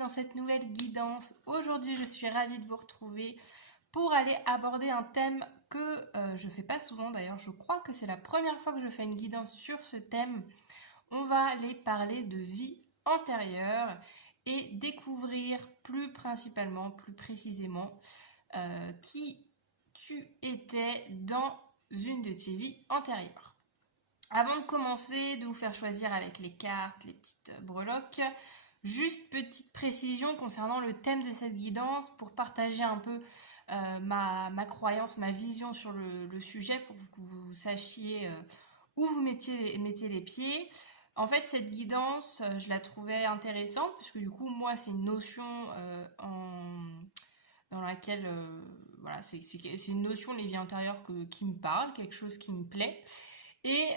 dans cette nouvelle guidance. Aujourd'hui, je suis ravie de vous retrouver pour aller aborder un thème que je fais pas souvent. D'ailleurs, je crois que c'est la première fois que je fais une guidance sur ce thème. On va aller parler de vie antérieure et découvrir plus principalement, plus précisément, qui tu étais dans une de tes vies antérieures. Avant de commencer, de vous faire choisir avec les cartes, les petites breloques, juste petite précision concernant le thème de cette guidance pour partager un peu ma croyance, ma vision sur le sujet pour que vous sachiez où vous mettez les pieds. En fait, cette guidance, je la trouvais intéressante parce que du coup, moi, c'est une notion dans laquelle, voilà, c'est une notion, les vies antérieures, qui me parle, quelque chose qui me plaît. Et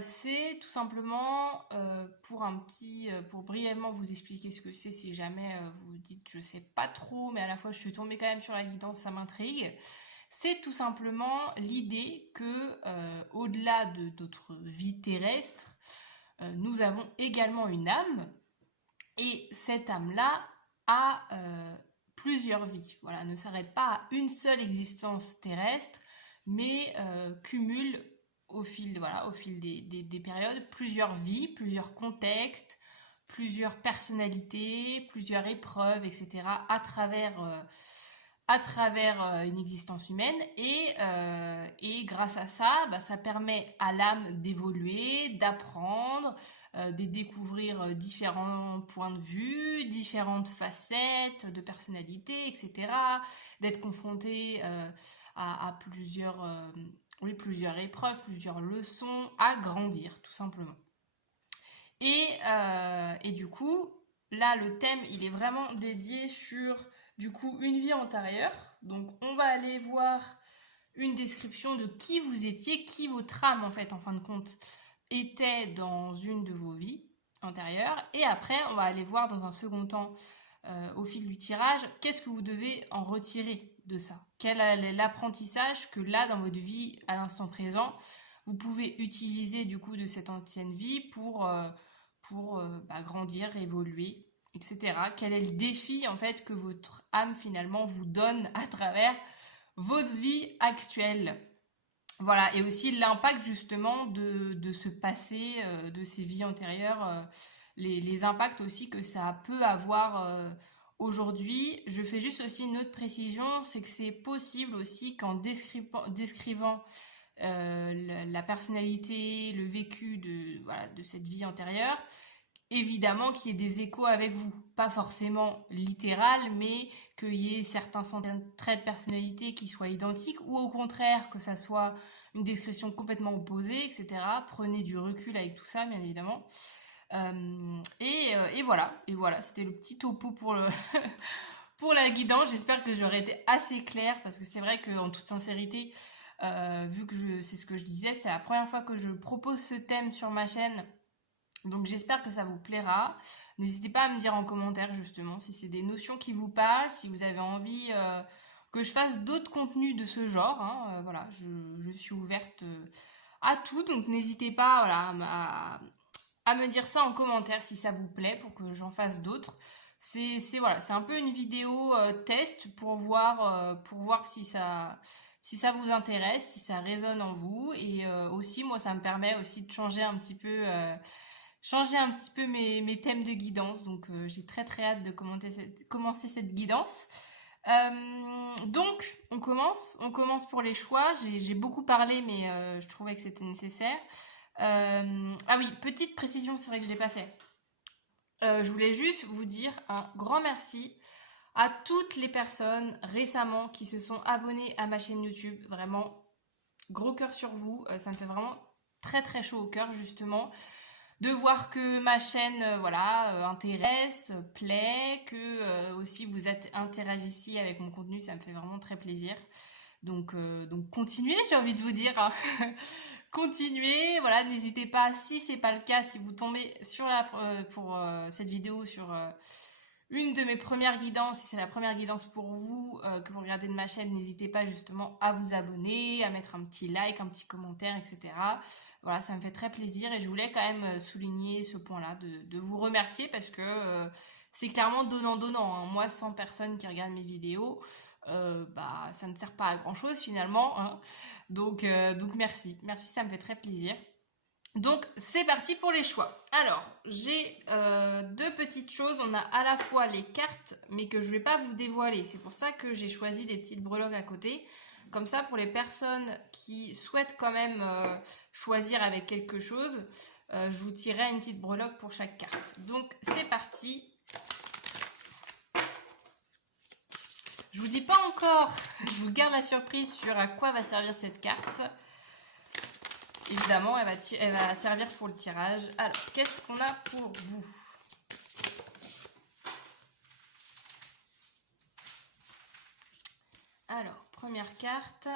c'est tout simplement pour brièvement vous expliquer ce que c'est si jamais vous dites je sais pas trop, mais à la fois je suis tombée quand même sur la guidance, ça m'intrigue. C'est tout simplement l'idée que au-delà de notre vie terrestre, nous avons également une âme et cette âme-là a plusieurs vies. Voilà, ne s'arrête pas à une seule existence terrestre, mais cumule au fil des périodes, plusieurs vies, plusieurs contextes, plusieurs personnalités, plusieurs épreuves, etc. à travers une existence humaine. Et grâce à ça, ça permet à l'âme d'évoluer, d'apprendre, de découvrir différents points de vue, différentes facettes de personnalité, etc. D'être confronté à plusieurs épreuves, plusieurs leçons à grandir, tout simplement. Et du coup, là, le thème, il est vraiment dédié sur, du coup, une vie antérieure. Donc, on va aller voir une description de qui vous étiez, qui votre âme, en fait, en fin de compte, était dans une de vos vies antérieures. Et après, on va aller voir dans un second temps, au fil du tirage, qu'est-ce que vous devez en retirer de ça? Quel est l'apprentissage que là, dans votre vie, à l'instant présent, vous pouvez utiliser du coup de cette ancienne vie pour grandir, évoluer, etc. Quel est le défi en fait que votre âme finalement vous donne à travers votre vie actuelle? Voilà, et aussi l'impact justement de ce passé, de ces vies antérieures, les impacts aussi que ça peut avoir aujourd'hui. Je fais juste aussi une autre précision, c'est que c'est possible aussi qu'en décrivant la personnalité, le vécu de cette vie antérieure, évidemment qu'il y ait des échos avec vous. Pas forcément littéral, mais qu'il y ait certains traits de personnalité qui soient identiques, ou au contraire, que ça soit une description complètement opposée, etc. Prenez du recul avec tout ça, bien évidemment. Et voilà, c'était le petit topo pour pour la guidance. J'espère que j'aurais été assez claire, parce que c'est vrai qu'en toute sincérité, vu que c'est ce que je disais, c'est la première fois que je propose ce thème sur ma chaîne. Donc j'espère que ça vous plaira. N'hésitez pas à me dire en commentaire justement si c'est des notions qui vous parlent, si vous avez envie que je fasse d'autres contenus de ce genre. Hein. Voilà, je suis ouverte à tout, donc n'hésitez pas voilà, à me dire ça en commentaire si ça vous plaît pour que j'en fasse d'autres. Voilà, c'est un peu une vidéo test pour voir si ça vous intéresse, si ça résonne en vous. Et aussi, moi, ça me permet aussi de changer un petit peu mes thèmes de guidance. Donc, j'ai très très hâte de commencer cette guidance. Donc, on commence pour les choix. J'ai beaucoup parlé, mais je trouvais que c'était nécessaire. Ah oui, petite précision, c'est vrai que je ne l'ai pas fait. Je voulais juste vous dire un grand merci à toutes les personnes récemment qui se sont abonnées à ma chaîne YouTube. Vraiment, gros cœur sur vous. Ça me fait vraiment très très chaud au cœur justement de voir que ma chaîne intéresse, plaît, que aussi vous interagissiez avec mon contenu. Ça me fait vraiment très plaisir. Donc continuez, j'ai envie de vous dire. Hein. Continuez, voilà, n'hésitez pas, si c'est pas le cas, si vous tombez pour cette vidéo sur une de mes premières guidances, si c'est la première guidance pour vous que vous regardez de ma chaîne, n'hésitez pas justement à vous abonner, à mettre un petit like, un petit commentaire, etc. Voilà, ça me fait très plaisir et je voulais quand même souligner ce point-là, de vous remercier parce que c'est clairement donnant-donnant, hein. Moi, 100 personnes qui regardent mes vidéos, bah, ça ne sert pas à grand-chose finalement, hein. Donc merci, merci, ça me fait très plaisir. Donc c'est parti pour les choix. Alors j'ai deux petites choses. On a à la fois les cartes, mais que je ne vais pas vous dévoiler. C'est pour ça que j'ai choisi des petites breloques à côté. Comme ça, pour les personnes qui souhaitent quand même choisir avec quelque chose, je vous tirerai une petite breloque pour chaque carte. Donc c'est parti. Je vous dis pas encore, je vous garde la surprise sur à quoi va servir cette carte. Évidemment, elle va servir pour le tirage. Alors, qu'est-ce qu'on a pour vous? Alors, première carte.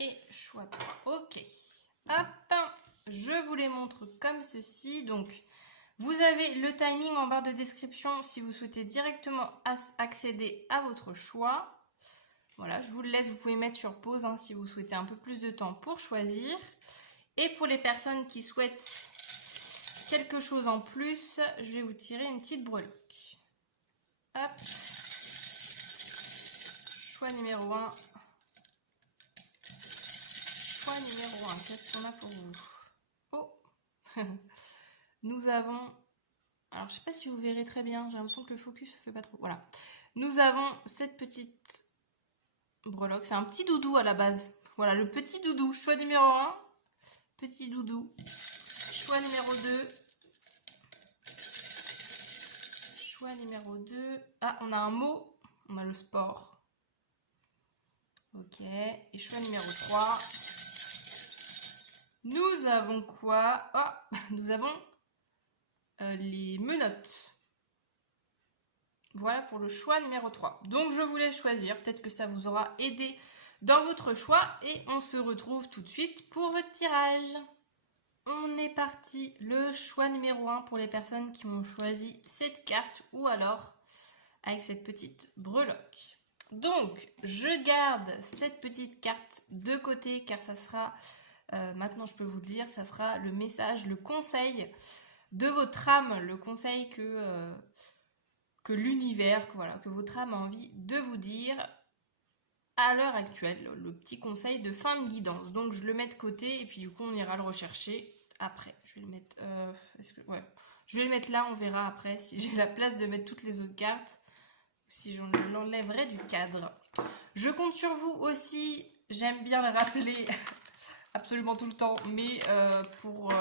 Et choix 3. Ok. Hop. Je vous les montre comme ceci. Donc, vous avez le timing en barre de description si vous souhaitez directement accéder à votre choix. Voilà, je vous le laisse, vous pouvez mettre sur pause hein, si vous souhaitez un peu plus de temps pour choisir. Et pour les personnes qui souhaitent quelque chose en plus, je vais vous tirer une petite breloque. Hop. Choix numéro 1. Choix numéro 1. Qu'est-ce qu'on a pour vous? Oh. Nous avons... Alors, je ne sais pas si vous verrez très bien. J'ai l'impression que le focus ne fait pas trop. Voilà. Nous avons cette petite breloque. C'est un petit doudou à la base. Voilà, le petit doudou. Choix numéro 1. Petit doudou. Choix numéro 2. Choix numéro 2. Ah, on a un mot. On a le sport. Ok. Et choix numéro 3. Nous avons quoi? Oh, nous avons les menottes. Voilà pour le choix numéro 3. Donc je vous laisse choisir. Peut-être que ça vous aura aidé dans votre choix. Et on se retrouve tout de suite pour votre tirage. On est parti. Le choix numéro 1 pour les personnes qui ont choisi cette carte ou alors avec cette petite breloque. Donc je garde cette petite carte de côté car ça sera, maintenant je peux vous le dire, ça sera le message, le conseil de votre âme, le conseil que l'univers, voilà, que votre âme a envie de vous dire à l'heure actuelle, le petit conseil de fin de guidance. Donc je le mets de côté et puis du coup on ira le rechercher après. Je vais le mettre, ouais, je vais le mettre là, on verra après si j'ai la place de mettre toutes les autres cartes, si j'en l'enlèverai du cadre. Je compte sur vous aussi, j'aime bien le rappeler absolument tout le temps, mais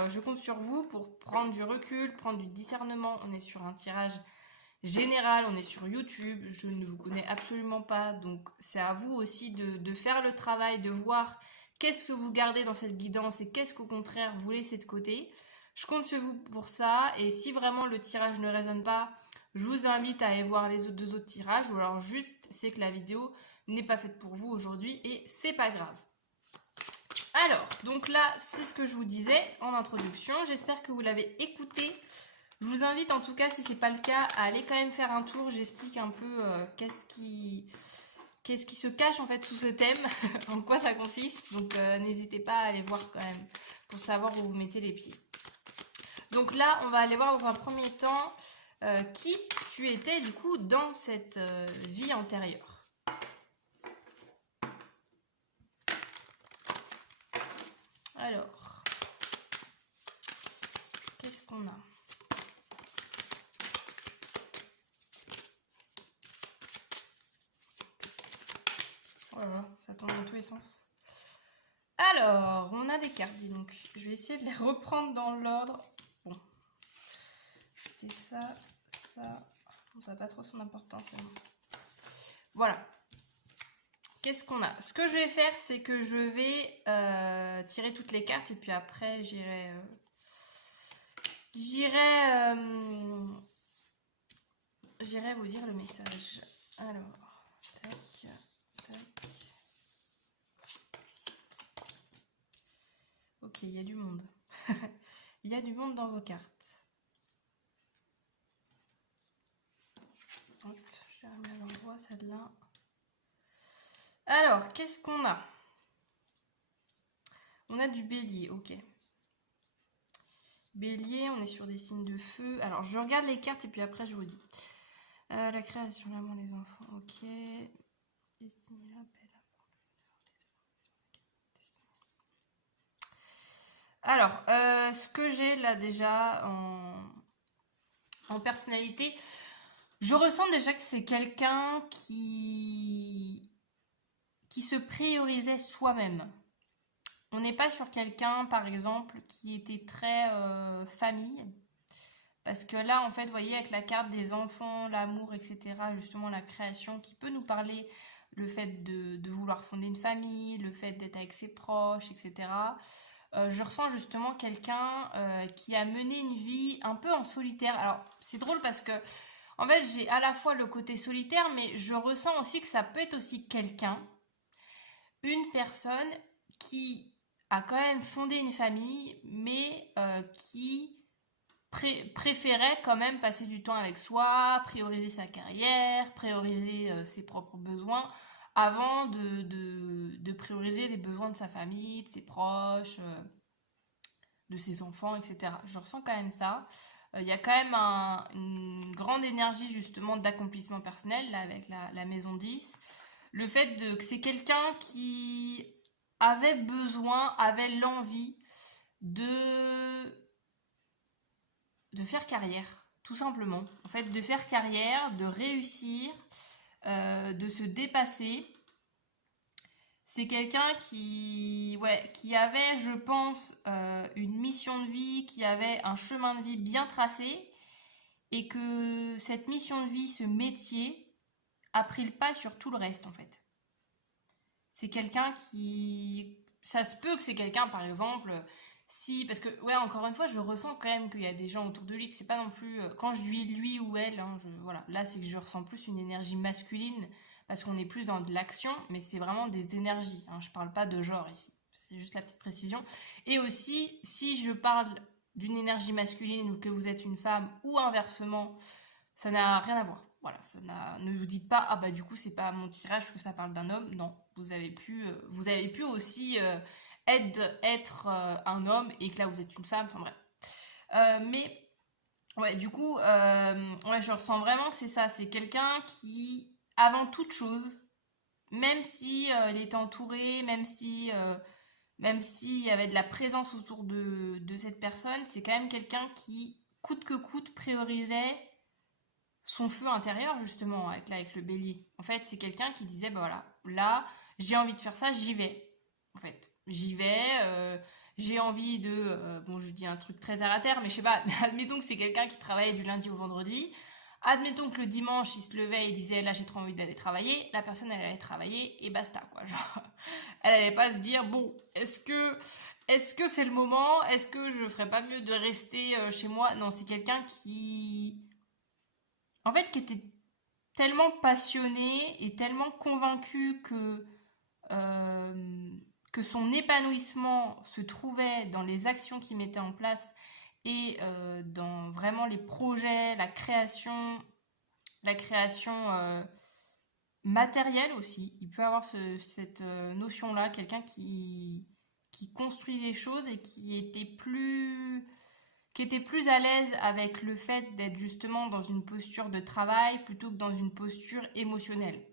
je compte sur vous pour prendre du recul, prendre du discernement. On est sur un tirage général, on est sur YouTube, je ne vous connais absolument pas, donc c'est à vous aussi de faire le travail, de voir qu'est-ce que vous gardez dans cette guidance et qu'est-ce qu'au contraire vous laissez de côté. Je compte sur vous pour ça, et si vraiment le tirage ne résonne pas, je vous invite à aller voir les deux autres tirages, ou alors juste c'est que la vidéo n'est pas faite pour vous aujourd'hui et c'est pas grave. Alors, donc là, c'est ce que je vous disais en introduction. J'espère que vous l'avez écouté. Je vous invite en tout cas, si ce n'est pas le cas, à aller quand même faire un tour. J'explique un peu qu'est-ce qui se cache en fait sous ce thème, en quoi ça consiste. Donc n'hésitez pas à aller voir quand même pour savoir où vous mettez les pieds. Donc là, on va aller voir dans un premier temps qui tu étais du coup dans cette vie antérieure. Alors, qu'est-ce qu'on a? Oh là là, ça tombe dans tous les sens. Alors, on a des cartes, dis donc. Je vais essayer de les reprendre dans l'ordre. Bon. C'était ça, ça. Bon, ça n'a pas trop son importance. Voilà. Qu'est-ce qu'on a? Ce que je vais faire, c'est que je vais tirer toutes les cartes et puis après, j'irai vous dire le message. Alors, tac, tac. Ok, il y a du monde. Il y a du monde dans vos cartes. celle-là. Alors, qu'est-ce qu'on a? On a du bélier, ok. Bélier, on est sur des signes de feu. Alors, je regarde les cartes et puis après, je vous dis. La création, l'amour, les enfants, ok. Destinée, l'appel, alors, ce que j'ai là déjà en personnalité, je ressens déjà que c'est quelqu'un qui se priorisait soi-même. On n'est pas sur quelqu'un, par exemple, qui était très famille. Parce que là, en fait, vous voyez, avec la carte des enfants, l'amour, etc., justement, la création, qui peut nous parler le fait de vouloir fonder une famille, le fait d'être avec ses proches, etc. Je ressens justement quelqu'un qui a mené une vie un peu en solitaire. Alors, c'est drôle parce que, en fait, j'ai à la fois le côté solitaire, mais je ressens aussi que ça peut être aussi quelqu'un, une personne qui a quand même fondé une famille, mais qui préférait quand même passer du temps avec soi, prioriser sa carrière, prioriser ses propres besoins, avant de prioriser les besoins de sa famille, de ses proches, de ses enfants, etc. Je ressens quand même ça. Il y a quand même une grande énergie justement d'accomplissement personnel, là, avec la maison 10. Le fait que c'est quelqu'un qui avait besoin, avait l'envie de faire carrière, tout simplement. En fait, de faire carrière, de réussir, de se dépasser. C'est quelqu'un qui avait, je pense, une mission de vie, qui avait un chemin de vie bien tracé, et que cette mission de vie, ce métier, a pris le pas sur tout le reste, en fait. C'est quelqu'un qui... Ça se peut que c'est quelqu'un, par exemple, si... Parce que, ouais, encore une fois, je ressens quand même qu'il y a des gens autour de lui, que c'est pas non plus... Quand je dis lui ou elle, hein, voilà, là, c'est que je ressens plus une énergie masculine, parce qu'on est plus dans de l'action, mais c'est vraiment des énergies, hein, je parle pas de genre ici. C'est juste la petite précision. Et aussi, si je parle d'une énergie masculine, ou que vous êtes une femme, ou inversement, ça n'a rien à voir. Voilà, ne vous dites pas, ah bah du coup c'est pas mon tirage parce que ça parle d'un homme. Non, vous avez pu aussi être un homme et que là vous êtes une femme, enfin bref. Mais ouais, du coup, ouais, je ressens vraiment que c'est ça. C'est quelqu'un qui, avant toute chose, même si il est entouré, même s'il y avait de la présence autour de cette personne, c'est quand même quelqu'un qui, coûte que coûte, priorisait son feu intérieur, justement, avec le bélier. En fait, c'est quelqu'un qui disait, bah voilà, là, j'ai envie de faire ça, j'y vais. En fait, j'y vais, j'ai envie de... bon, je dis un truc très terre à terre, mais je sais pas, admettons que c'est quelqu'un qui travaillait du lundi au vendredi. Admettons que le dimanche, il se levait et disait, là, j'ai trop envie d'aller travailler. La personne, elle allait travailler et basta, quoi. Genre, elle allait pas se dire, bon, est-ce que c'est le moment? Est-ce que je ferais pas mieux de rester chez moi? Non, c'est quelqu'un qui... En fait, qui était tellement passionné et tellement convaincu euh, que son épanouissement se trouvait dans les actions qu'il mettait en place et dans vraiment les projets, la création matérielle aussi. Il peut avoir cette notion-là, quelqu'un qui construit des choses et qui était plus à l'aise avec le fait d'être justement dans une posture de travail plutôt que dans une posture émotionnelle.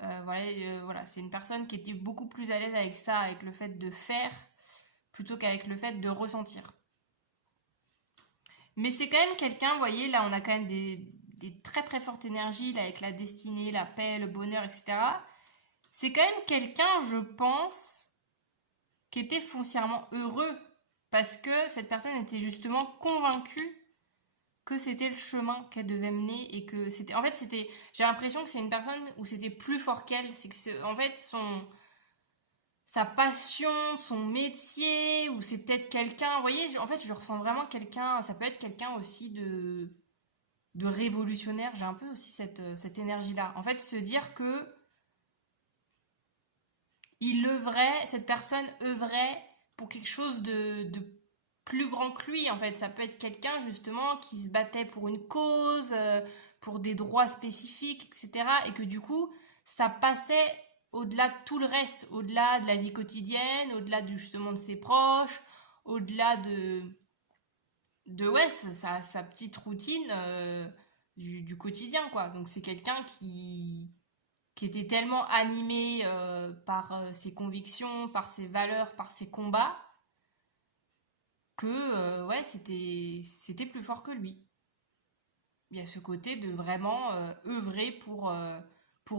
Voilà, c'est une personne qui était beaucoup plus à l'aise avec ça, avec le fait de faire, plutôt qu'avec le fait de ressentir. Mais c'est quand même quelqu'un, vous voyez, là on a quand même des très très fortes énergies, là, avec la destinée, la paix, le bonheur, etc. C'est quand même quelqu'un, je pense, qui était foncièrement heureux, parce que cette personne était justement convaincue que c'était le chemin qu'elle devait mener et que c'était... En fait, j'ai l'impression que c'est une personne où c'était plus fort qu'elle. C'est que en fait, sa passion, son métier, ou c'est peut-être quelqu'un... Vous voyez, en fait, je ressens vraiment quelqu'un... Ça peut être quelqu'un aussi de révolutionnaire. J'ai un peu aussi cette énergie-là. En fait, se dire que cette personne œuvrait pour quelque chose de plus grand que lui, en fait. Ça peut être quelqu'un, justement, qui se battait pour une cause, pour des droits spécifiques, etc. Et que du coup, ça passait au-delà de tout le reste, au-delà de la vie quotidienne, au-delà justement de ses proches, au-delà de ouais, sa petite routine du quotidien, quoi. Donc c'est quelqu'un qui était tellement animé par ses convictions, par ses valeurs, par ses combats, que ouais, c'était plus fort que lui. Il y a ce côté de vraiment œuvrer pour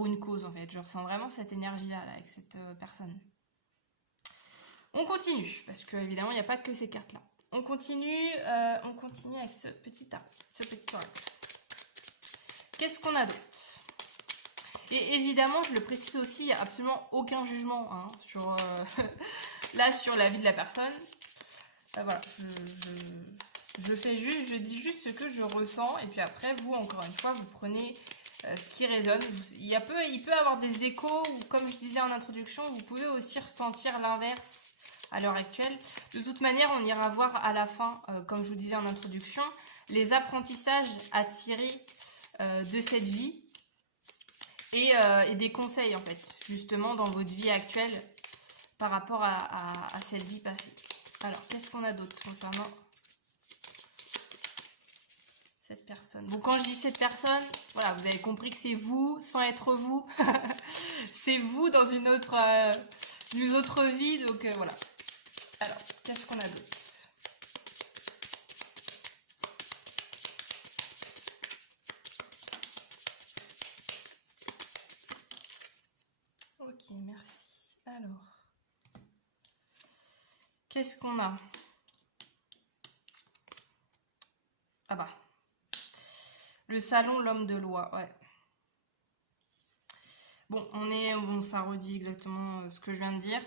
une cause, en fait. Je ressens vraiment cette énergie-là là, avec cette personne. On continue, parce que évidemment, il n'y a pas que ces cartes-là. On continue avec ce petit oracle. Qu'est-ce qu'on a d'autre? Et évidemment, je le précise aussi, il n'y a absolument aucun jugement hein, sur, là, sur la vie de la personne. Voilà, je dis juste ce que je ressens, et puis après, vous, encore une fois, vous prenez ce qui résonne. Il peut avoir des échos, ou comme je disais en introduction, vous pouvez aussi ressentir l'inverse à l'heure actuelle. De toute manière, on ira voir à la fin, comme je vous disais en introduction, les apprentissages à tirer de cette vie et des conseils, en fait, justement, dans votre vie actuelle par rapport à cette vie passée. Alors, qu'est-ce qu'on a d'autre concernant cette personne? Bon, quand je dis cette personne, voilà, vous avez compris que c'est vous, sans être vous. C'est vous dans une autre vie, donc voilà. Alors, qu'est-ce qu'on a d'autre? Ok, merci. Alors, qu'est-ce qu'on a? Ah bah, le salon, l'homme de loi, ouais. Bon, ça redit exactement ce que je viens de dire.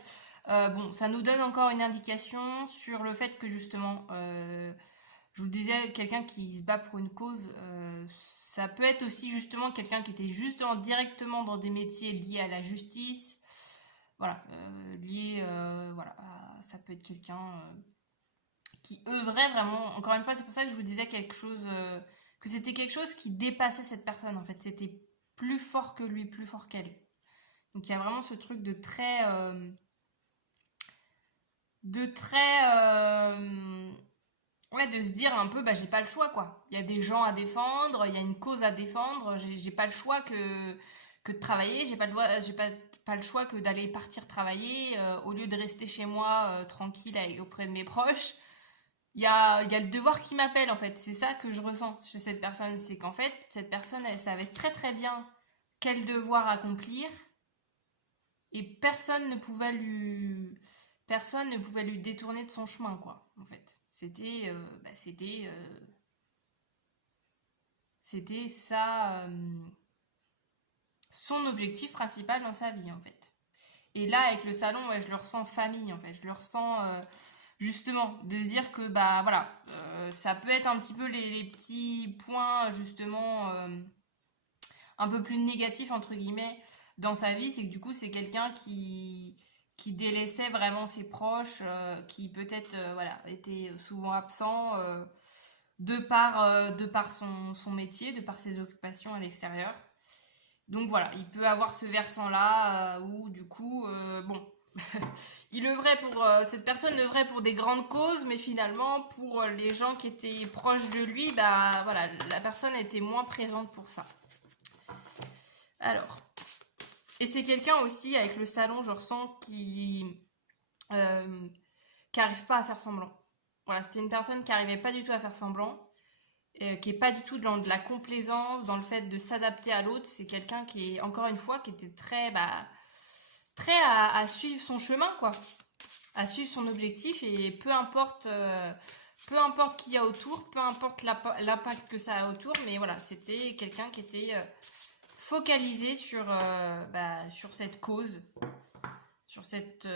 Bon, ça nous donne encore une indication sur le fait que justement, je vous disais, quelqu'un qui se bat pour une cause, ça peut être aussi justement quelqu'un qui était justement directement dans des métiers liés à la justice. Voilà, voilà, ça peut être quelqu'un qui œuvrait vraiment. Encore une fois, c'est pour ça que je vous disais quelque chose, que c'était quelque chose qui dépassait cette personne en fait. C'était plus fort que lui, plus fort qu'elle. Donc il y a vraiment ce truc ouais, de se dire un peu, bah j'ai pas le choix quoi. Il y a des gens à défendre, il y a une cause à défendre, j'ai pas le choix que de travailler, j'ai pas le choix que d'aller partir travailler au lieu de rester chez moi tranquille auprès de mes proches. Il y a le devoir qui m'appelle en fait, c'est ça que je ressens chez cette personne, c'est qu'en fait cette personne elle savait très très bien quel devoir accomplir et personne ne pouvait lui détourner de son chemin quoi en fait. C'était ça son objectif principal dans sa vie en fait. Et là avec le salon ouais, je le ressens famille en fait, je le ressens justement de se dire que bah voilà ça peut être un petit peu les petits points justement un peu plus négatifs entre guillemets dans sa vie, c'est que du coup c'est quelqu'un qui délaissait vraiment ses proches, qui peut-être voilà était souvent absent de par son métier, de par ses occupations à l'extérieur. Donc voilà, il peut avoir ce versant-là où du coup, bon, cette personne œuvrait pour des grandes causes, mais finalement pour les gens qui étaient proches de lui, bah voilà, la personne était moins présente pour ça. Alors, et c'est quelqu'un aussi avec le salon, je ressens qui arrive pas à faire semblant. Voilà, c'était une personne qui arrivait pas du tout à faire semblant. Qui est pas du tout dans de la complaisance, dans le fait de s'adapter à l'autre. C'est quelqu'un qui est, encore une fois, qui était très à suivre son chemin, quoi. À suivre son objectif et peu importe qui y a autour, peu importe l'impact que ça a autour, mais voilà, c'était quelqu'un qui était focalisé sur cette cause, sur cette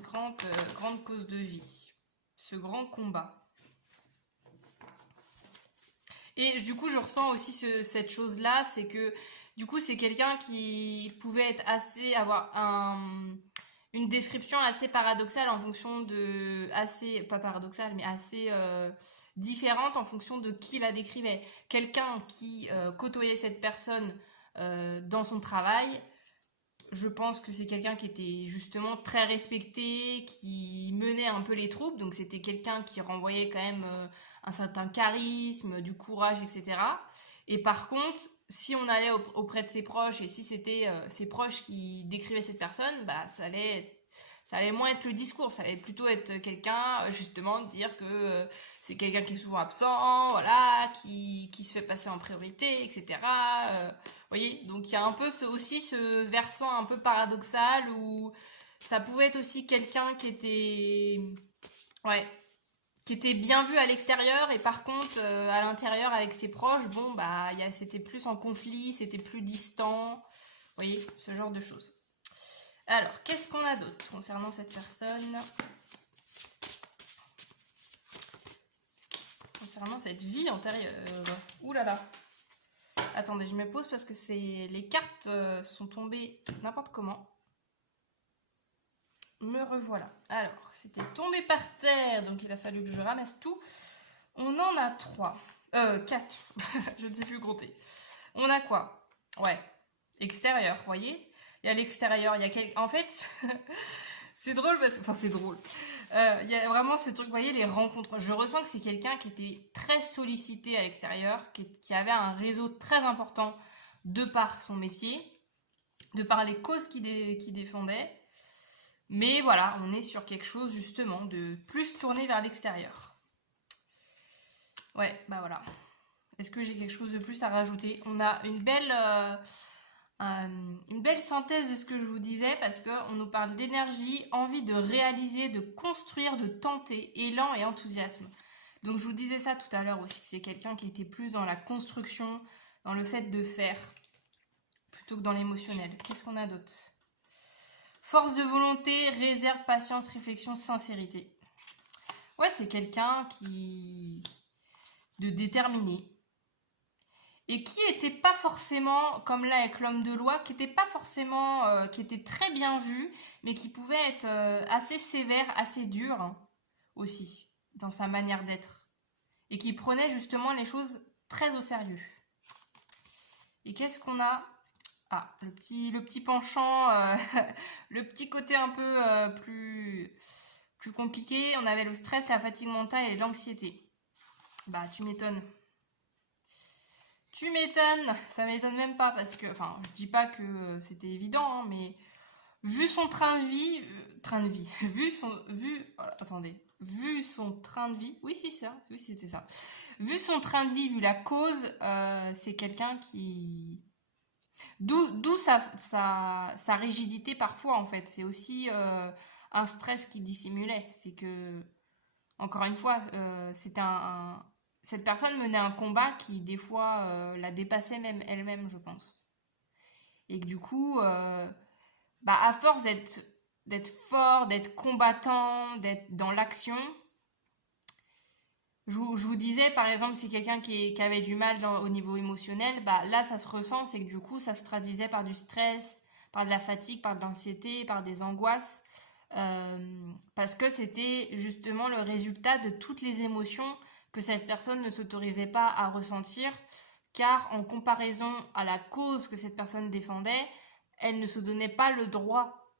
grande cause de vie, ce grand combat. Et du coup, je ressens aussi cette chose-là, c'est que du coup, c'est quelqu'un qui pouvait avoir une description assez paradoxale en fonction pas paradoxale, mais assez différentes en fonction de qui la décrivait. Quelqu'un qui côtoyait cette personne dans son travail, je pense que c'est quelqu'un qui était justement très respecté, qui menait un peu les troupes, donc c'était quelqu'un qui renvoyait quand même un certain charisme, du courage, etc. Et par contre, si on allait auprès de ses proches, et si c'était ses proches qui décrivaient cette personne, bah ça allait moins être le discours, ça allait plutôt être quelqu'un, justement, dire que c'est quelqu'un qui est souvent absent, voilà, qui se fait passer en priorité, etc. Vous voyez, donc il y a un peu aussi ce versant un peu paradoxal où ça pouvait être aussi quelqu'un ouais, qui était bien vu à l'extérieur et par contre à l'intérieur avec ses proches, bon bah c'était plus en conflit, c'était plus distant, vous voyez, ce genre de choses. Alors, qu'est-ce qu'on a d'autre concernant cette personne? Concernant cette vie antérieure. Ouh là là. Attendez, je me pose parce que les cartes sont tombées n'importe comment. Me revoilà. Alors, c'était tombé par terre, donc il a fallu que je ramasse tout. On en a 3. 4. Je ne sais plus compter. On a quoi? Ouais. Extérieur, vous voyez? Et à l'extérieur, il y a En fait, c'est drôle parce que... Enfin, c'est drôle. Il y a vraiment ce truc, vous voyez, les rencontres. Je ressens que c'est quelqu'un qui était très sollicité à l'extérieur, qui avait un réseau très important de par son métier, de par les causes qu'il défendait. Mais voilà, on est sur quelque chose justement de plus tourné vers l'extérieur. Ouais, bah voilà. Est-ce que j'ai quelque chose de plus à rajouter? On a une belle synthèse de ce que je vous disais parce qu'on nous parle d'énergie, envie de réaliser, de construire, de tenter, élan et enthousiasme. Donc je vous disais ça tout à l'heure aussi, que c'est quelqu'un qui était plus dans la construction, dans le fait de faire, plutôt que dans l'émotionnel. Qu'est-ce qu'on a d'autre? Force de volonté, réserve, patience, réflexion, sincérité. Ouais, c'est quelqu'un de déterminé. Et qui était pas forcément, comme là avec l'homme de loi, qui était pas forcément, qui était très bien vu, mais qui pouvait être assez sévère, assez dur hein, aussi, dans sa manière d'être. Et qui prenait justement les choses très au sérieux. Et qu'est-ce qu'on a? Ah, le petit penchant, le petit côté un peu plus compliqué. On avait le stress, la fatigue mentale et l'anxiété. Bah, tu m'étonnes. Tu m'étonnes, ça m'étonne même pas parce que, enfin, je dis pas que c'était évident, hein, mais vu son train de vie, vu son train de vie, oui c'est ça, oui c'était ça, vu son train de vie, vu la cause, c'est quelqu'un qui, d'où sa rigidité parfois en fait, c'est aussi un stress qui dissimulait, c'est que, encore une fois, cette personne menait un combat qui, des fois, la dépassait même elle-même, je pense. Et que du coup, bah, à force d'être fort, d'être combattant, d'être dans l'action, je vous disais, par exemple, si quelqu'un qui avait du mal au niveau émotionnel, bah, là, ça se ressent, c'est que du coup, ça se traduisait par du stress, par de la fatigue, par de l'anxiété, par des angoisses, parce que c'était justement le résultat de toutes les émotions que cette personne ne s'autorisait pas à ressentir, car en comparaison à la cause que cette personne défendait, elle ne se donnait pas le droit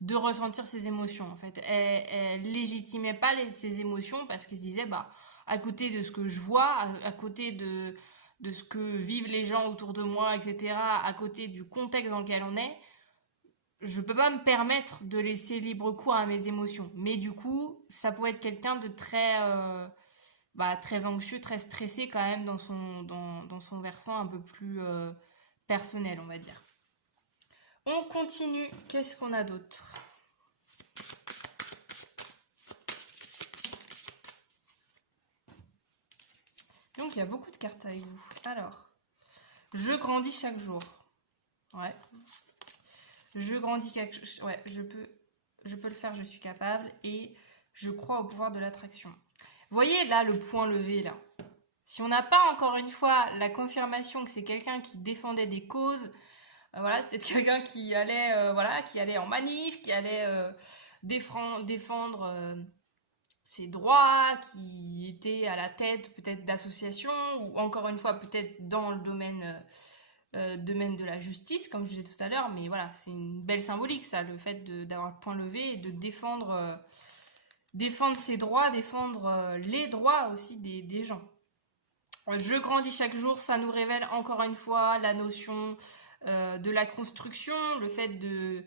de ressentir ses émotions. En fait, elle légitimait pas ses émotions parce qu'elle se disait, bah, à côté de ce que je vois, à côté de ce que vivent les gens autour de moi, etc., à côté du contexte dans lequel on est, je peux pas me permettre de laisser libre cours à mes émotions. Mais du coup, ça pourrait être quelqu'un de très anxieux, très stressé quand même dans son versant un peu plus personnel, on va dire. On continue. Qu'est-ce qu'on a d'autre? Donc, il y a beaucoup de cartes avec vous. Alors, je grandis chaque jour. Ouais. Je grandis quelque chose. Ouais, je peux le faire, je suis capable. Et je crois au pouvoir de l'attraction. Vous voyez là le point levé là. Si on n'a pas encore une fois la confirmation que c'est quelqu'un qui défendait des causes, voilà, c'est peut-être quelqu'un qui allait en manif, qui allait défendre ses droits, qui était à la tête peut-être d'associations, ou encore une fois peut-être dans le domaine de la justice, comme je disais tout à l'heure, mais voilà, c'est une belle symbolique ça, le fait d'avoir le point levé et de défendre ses droits, défendre les droits aussi des gens. Je grandis chaque jour, ça nous révèle encore une fois la notion de la construction, le fait de,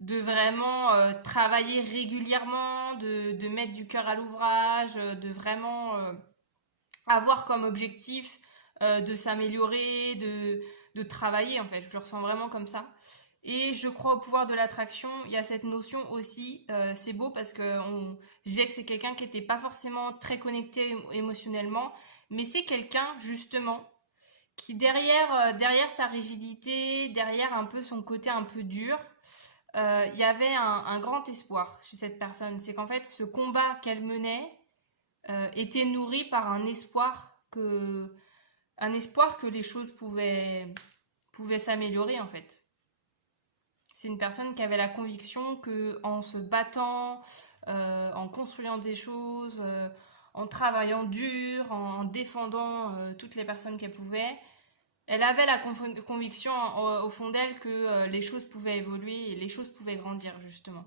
de vraiment travailler régulièrement, de mettre du cœur à l'ouvrage, de vraiment avoir comme objectif de s'améliorer, de travailler en fait. Je le ressens vraiment comme ça. Et je crois au pouvoir de l'attraction. Il y a cette notion aussi, c'est beau parce que je disais que c'est quelqu'un qui n'était pas forcément très connecté émotionnellement, mais c'est quelqu'un justement qui derrière sa rigidité, derrière un peu son côté un peu dur, il y avait un grand espoir chez cette personne. C'est qu'en fait, ce combat qu'elle menait était nourri par un espoir que les choses pouvaient s'améliorer en fait. C'est une personne qui avait la conviction que en se battant, en construisant des choses, en travaillant dur, en défendant toutes les personnes qu'elle pouvait, elle avait la conviction au fond d'elle que les choses pouvaient évoluer et les choses pouvaient grandir justement.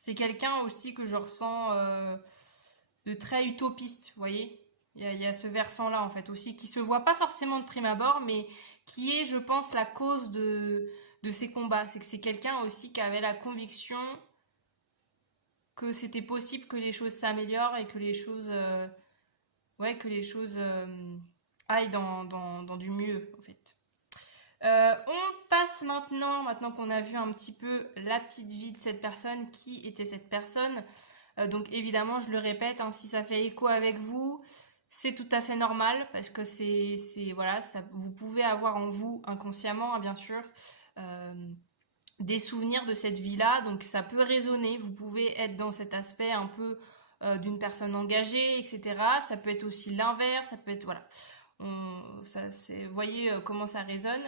C'est quelqu'un aussi que je ressens de très utopiste, vous voyez. Il y a ce versant-là en fait aussi qui se voit pas forcément de prime abord, mais qui est, je pense, la cause de ces combats. C'est que c'est quelqu'un aussi qui avait la conviction que c'était possible que les choses s'améliorent et que les choses, aillent dans du mieux en fait. On passe maintenant qu'on a vu un petit peu la petite vie de cette personne, qui était cette personne. Donc évidemment, je le répète, hein, si ça fait écho avec vous, c'est tout à fait normal parce que voilà, vous pouvez avoir en vous inconsciemment, hein, bien sûr, euh, des souvenirs de cette vie-là. Donc ça peut résonner. Vous pouvez être dans cet aspect un peu d'une personne engagée, etc. Ça peut être aussi l'inverse. Ça peut être voilà. Vous voyez comment ça résonne.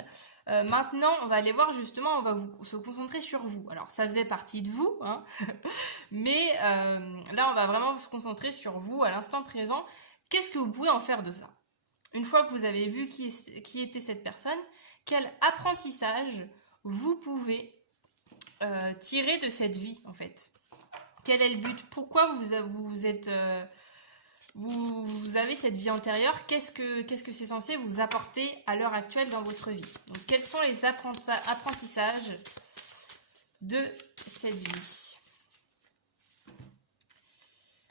Maintenant, on va aller voir justement, on va se concentrer sur vous. Alors, ça faisait partie de vous, hein, mais là, on va vraiment se concentrer sur vous à l'instant présent. Qu'est-ce que vous pouvez en faire de ça? Une fois que vous avez vu qui était cette personne, quel apprentissage vous pouvez tirer de cette vie, en fait? Quel est le but? Pourquoi vous avez cette vie antérieure? Qu'est-ce que c'est censé vous apporter à l'heure actuelle dans votre vie? Donc, quels sont les apprentissages de cette vie?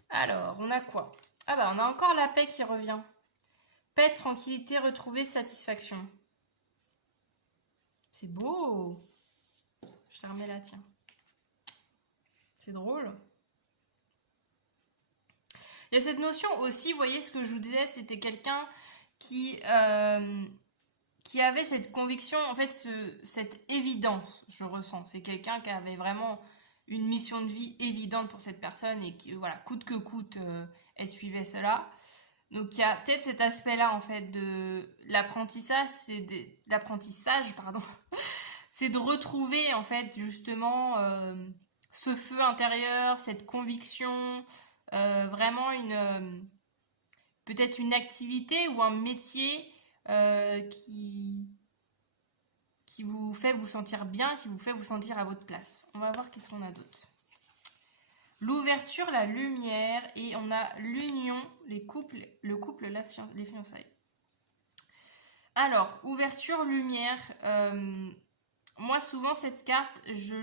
Alors, on a quoi? Ah bah, on a encore la paix qui revient. Paix, tranquillité, retrouver satisfaction. C'est beau. Je la remets là, tiens. C'est drôle. Il y a cette notion aussi, vous voyez ce que je vous disais, c'était quelqu'un qui avait cette conviction, en fait, cette évidence, je ressens. C'est quelqu'un qui avait vraiment une mission de vie évidente pour cette personne et qui, voilà, coûte que coûte, elle suivait cela. Donc il y a peut-être cet aspect-là, en fait, de l'apprentissage, pardon, c'est de retrouver, en fait, justement, ce feu intérieur, cette conviction, vraiment peut-être une activité ou un métier qui vous fait vous sentir bien, qui vous fait vous sentir à votre place. On va voir qu'est-ce qu'on a d'autre. L'ouverture, la lumière, et on a l'union, le couple, les fiançailles. Alors, ouverture, lumière, moi souvent cette carte, je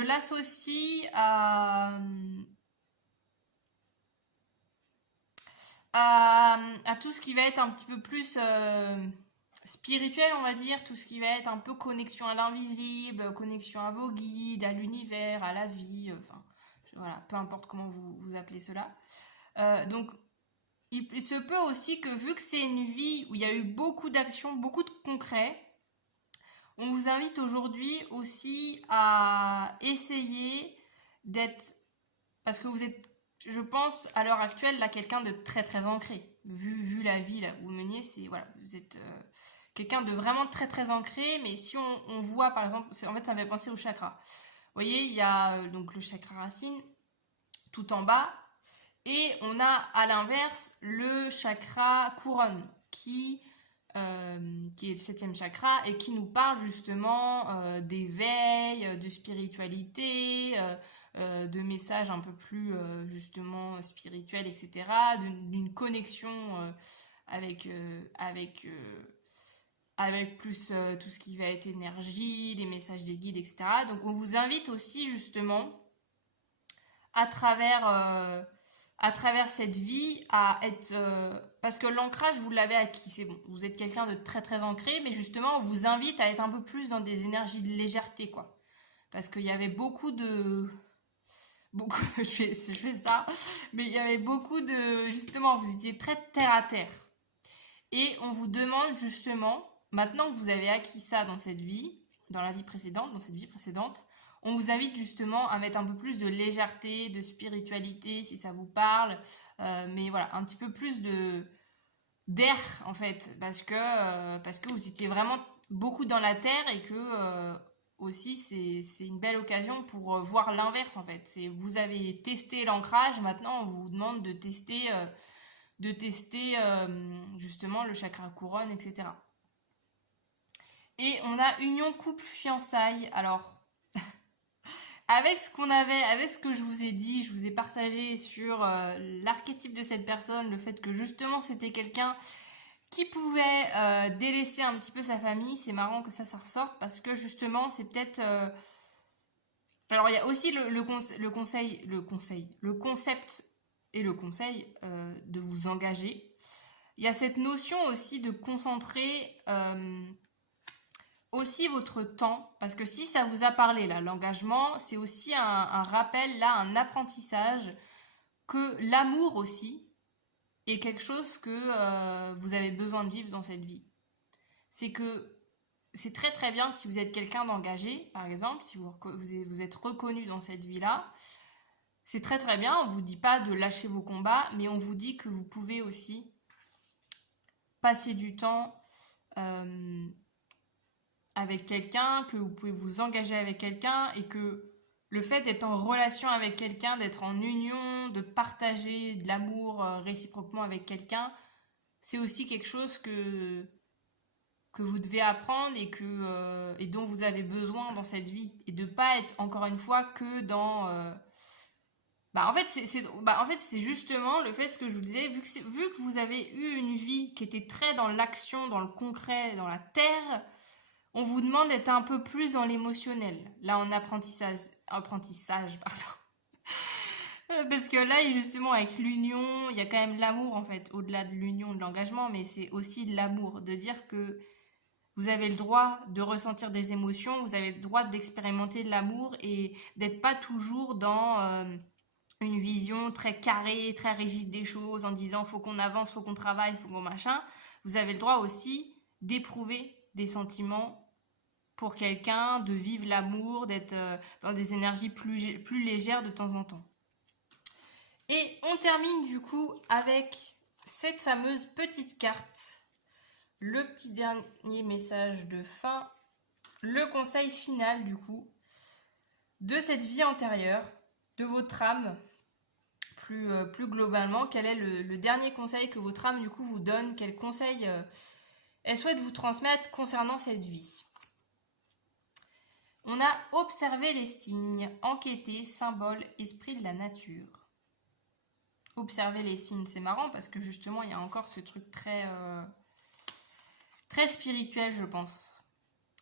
l'associe à tout ce qui va être un petit peu plus spirituel, on va dire, tout ce qui va être un peu connexion à l'invisible, connexion à vos guides, à l'univers, à la vie, enfin, voilà, peu importe comment vous appelez cela. Donc, il se peut aussi que vu que c'est une vie où il y a eu beaucoup d'actions, beaucoup de concret, on vous invite aujourd'hui aussi à essayer d'être, parce que vous êtes, je pense, à l'heure actuelle, là, quelqu'un de très très ancré. Vu la vie là, vous meniez, c'est, voilà, vous êtes quelqu'un de vraiment très très ancré, mais si on voit par exemple, en fait ça me fait penser au chakra. Vous voyez, il y a donc le chakra racine tout en bas, et on a à l'inverse le chakra couronne qui est le septième chakra et qui nous parle justement d'éveil, de spiritualité, de messages un peu plus justement spirituels, etc., d'une connexion avec plus tout ce qui va être énergie, les messages des guides, etc. Donc on vous invite aussi justement à travers, euh, à travers cette vie à être... parce que l'ancrage, vous l'avez acquis, c'est bon. Vous êtes quelqu'un de très très ancré, mais justement, on vous invite à être un peu plus dans des énergies de légèreté, quoi. Parce qu'il y avait beaucoup de... Beaucoup de... je fais ça. Mais il y avait beaucoup de... Justement, vous étiez très terre à terre. Et on vous demande justement, maintenant que vous avez acquis ça dans cette vie, dans la vie précédente, dans cette vie précédente, on vous invite justement à mettre un peu plus de légèreté, de spiritualité, si ça vous parle, mais voilà, un petit peu plus d'air en fait, parce que vous étiez vraiment beaucoup dans la terre et que aussi c'est une belle occasion pour voir l'inverse en fait. Vous avez testé l'ancrage, maintenant on vous demande de tester justement le chakra couronne, etc. Et on a union couple fiançailles. Alors avec ce qu'on avait, avec ce que je vous ai dit, je vous ai partagé sur l'archétype de cette personne, le fait que justement c'était quelqu'un qui pouvait délaisser un petit peu sa famille. C'est marrant que ça ressorte parce que justement c'est peut-être... Alors il y a aussi le concept et le conseil de vous engager. Il y a cette notion aussi de concentrer aussi votre temps, parce que si ça vous a parlé là, l'engagement, c'est aussi un rappel là, un apprentissage que l'amour aussi est quelque chose que vous avez besoin de vivre dans cette vie. C'est que c'est très très bien si vous êtes quelqu'un d'engagé, par exemple, si vous êtes reconnu dans cette vie-là, c'est très très bien, on ne vous dit pas de lâcher vos combats, mais on vous dit que vous pouvez aussi passer du temps avec quelqu'un, que vous pouvez vous engager avec quelqu'un et que le fait d'être en relation avec quelqu'un, d'être en union, de partager de l'amour réciproquement avec quelqu'un, c'est aussi quelque chose que vous devez apprendre et dont vous avez besoin dans cette vie. Et de pas être encore une fois que dans... en fait, c'est justement le fait, ce que je vous disais, vu que vous avez eu une vie qui était très dans l'action, dans le concret, dans la terre, on vous demande d'être un peu plus dans l'émotionnel. Là, en apprentissage, pardon. Parce que là, justement, avec l'union, il y a quand même l'amour, en fait, au-delà de l'union, de l'engagement, mais c'est aussi de l'amour, de dire que vous avez le droit de ressentir des émotions, vous avez le droit d'expérimenter de l'amour et d'être pas toujours dans une vision très carrée, très rigide des choses, en disant faut qu'on avance, faut qu'on travaille, faut qu'on machin. Vous avez le droit aussi d'éprouver des sentiments pour quelqu'un, de vivre l'amour, d'être dans des énergies plus légères de temps en temps. Et on termine du coup avec cette fameuse petite carte, le petit dernier message de fin, le conseil final du coup, de cette vie antérieure, de votre âme, plus globalement, quel est le dernier conseil que votre âme du coup vous donne, quel conseil elle souhaite vous transmettre concernant cette vie. On a observé les signes, enquêté, symbole, esprit de la nature. Observer les signes, c'est marrant parce que justement il y a encore ce truc très spirituel, je pense.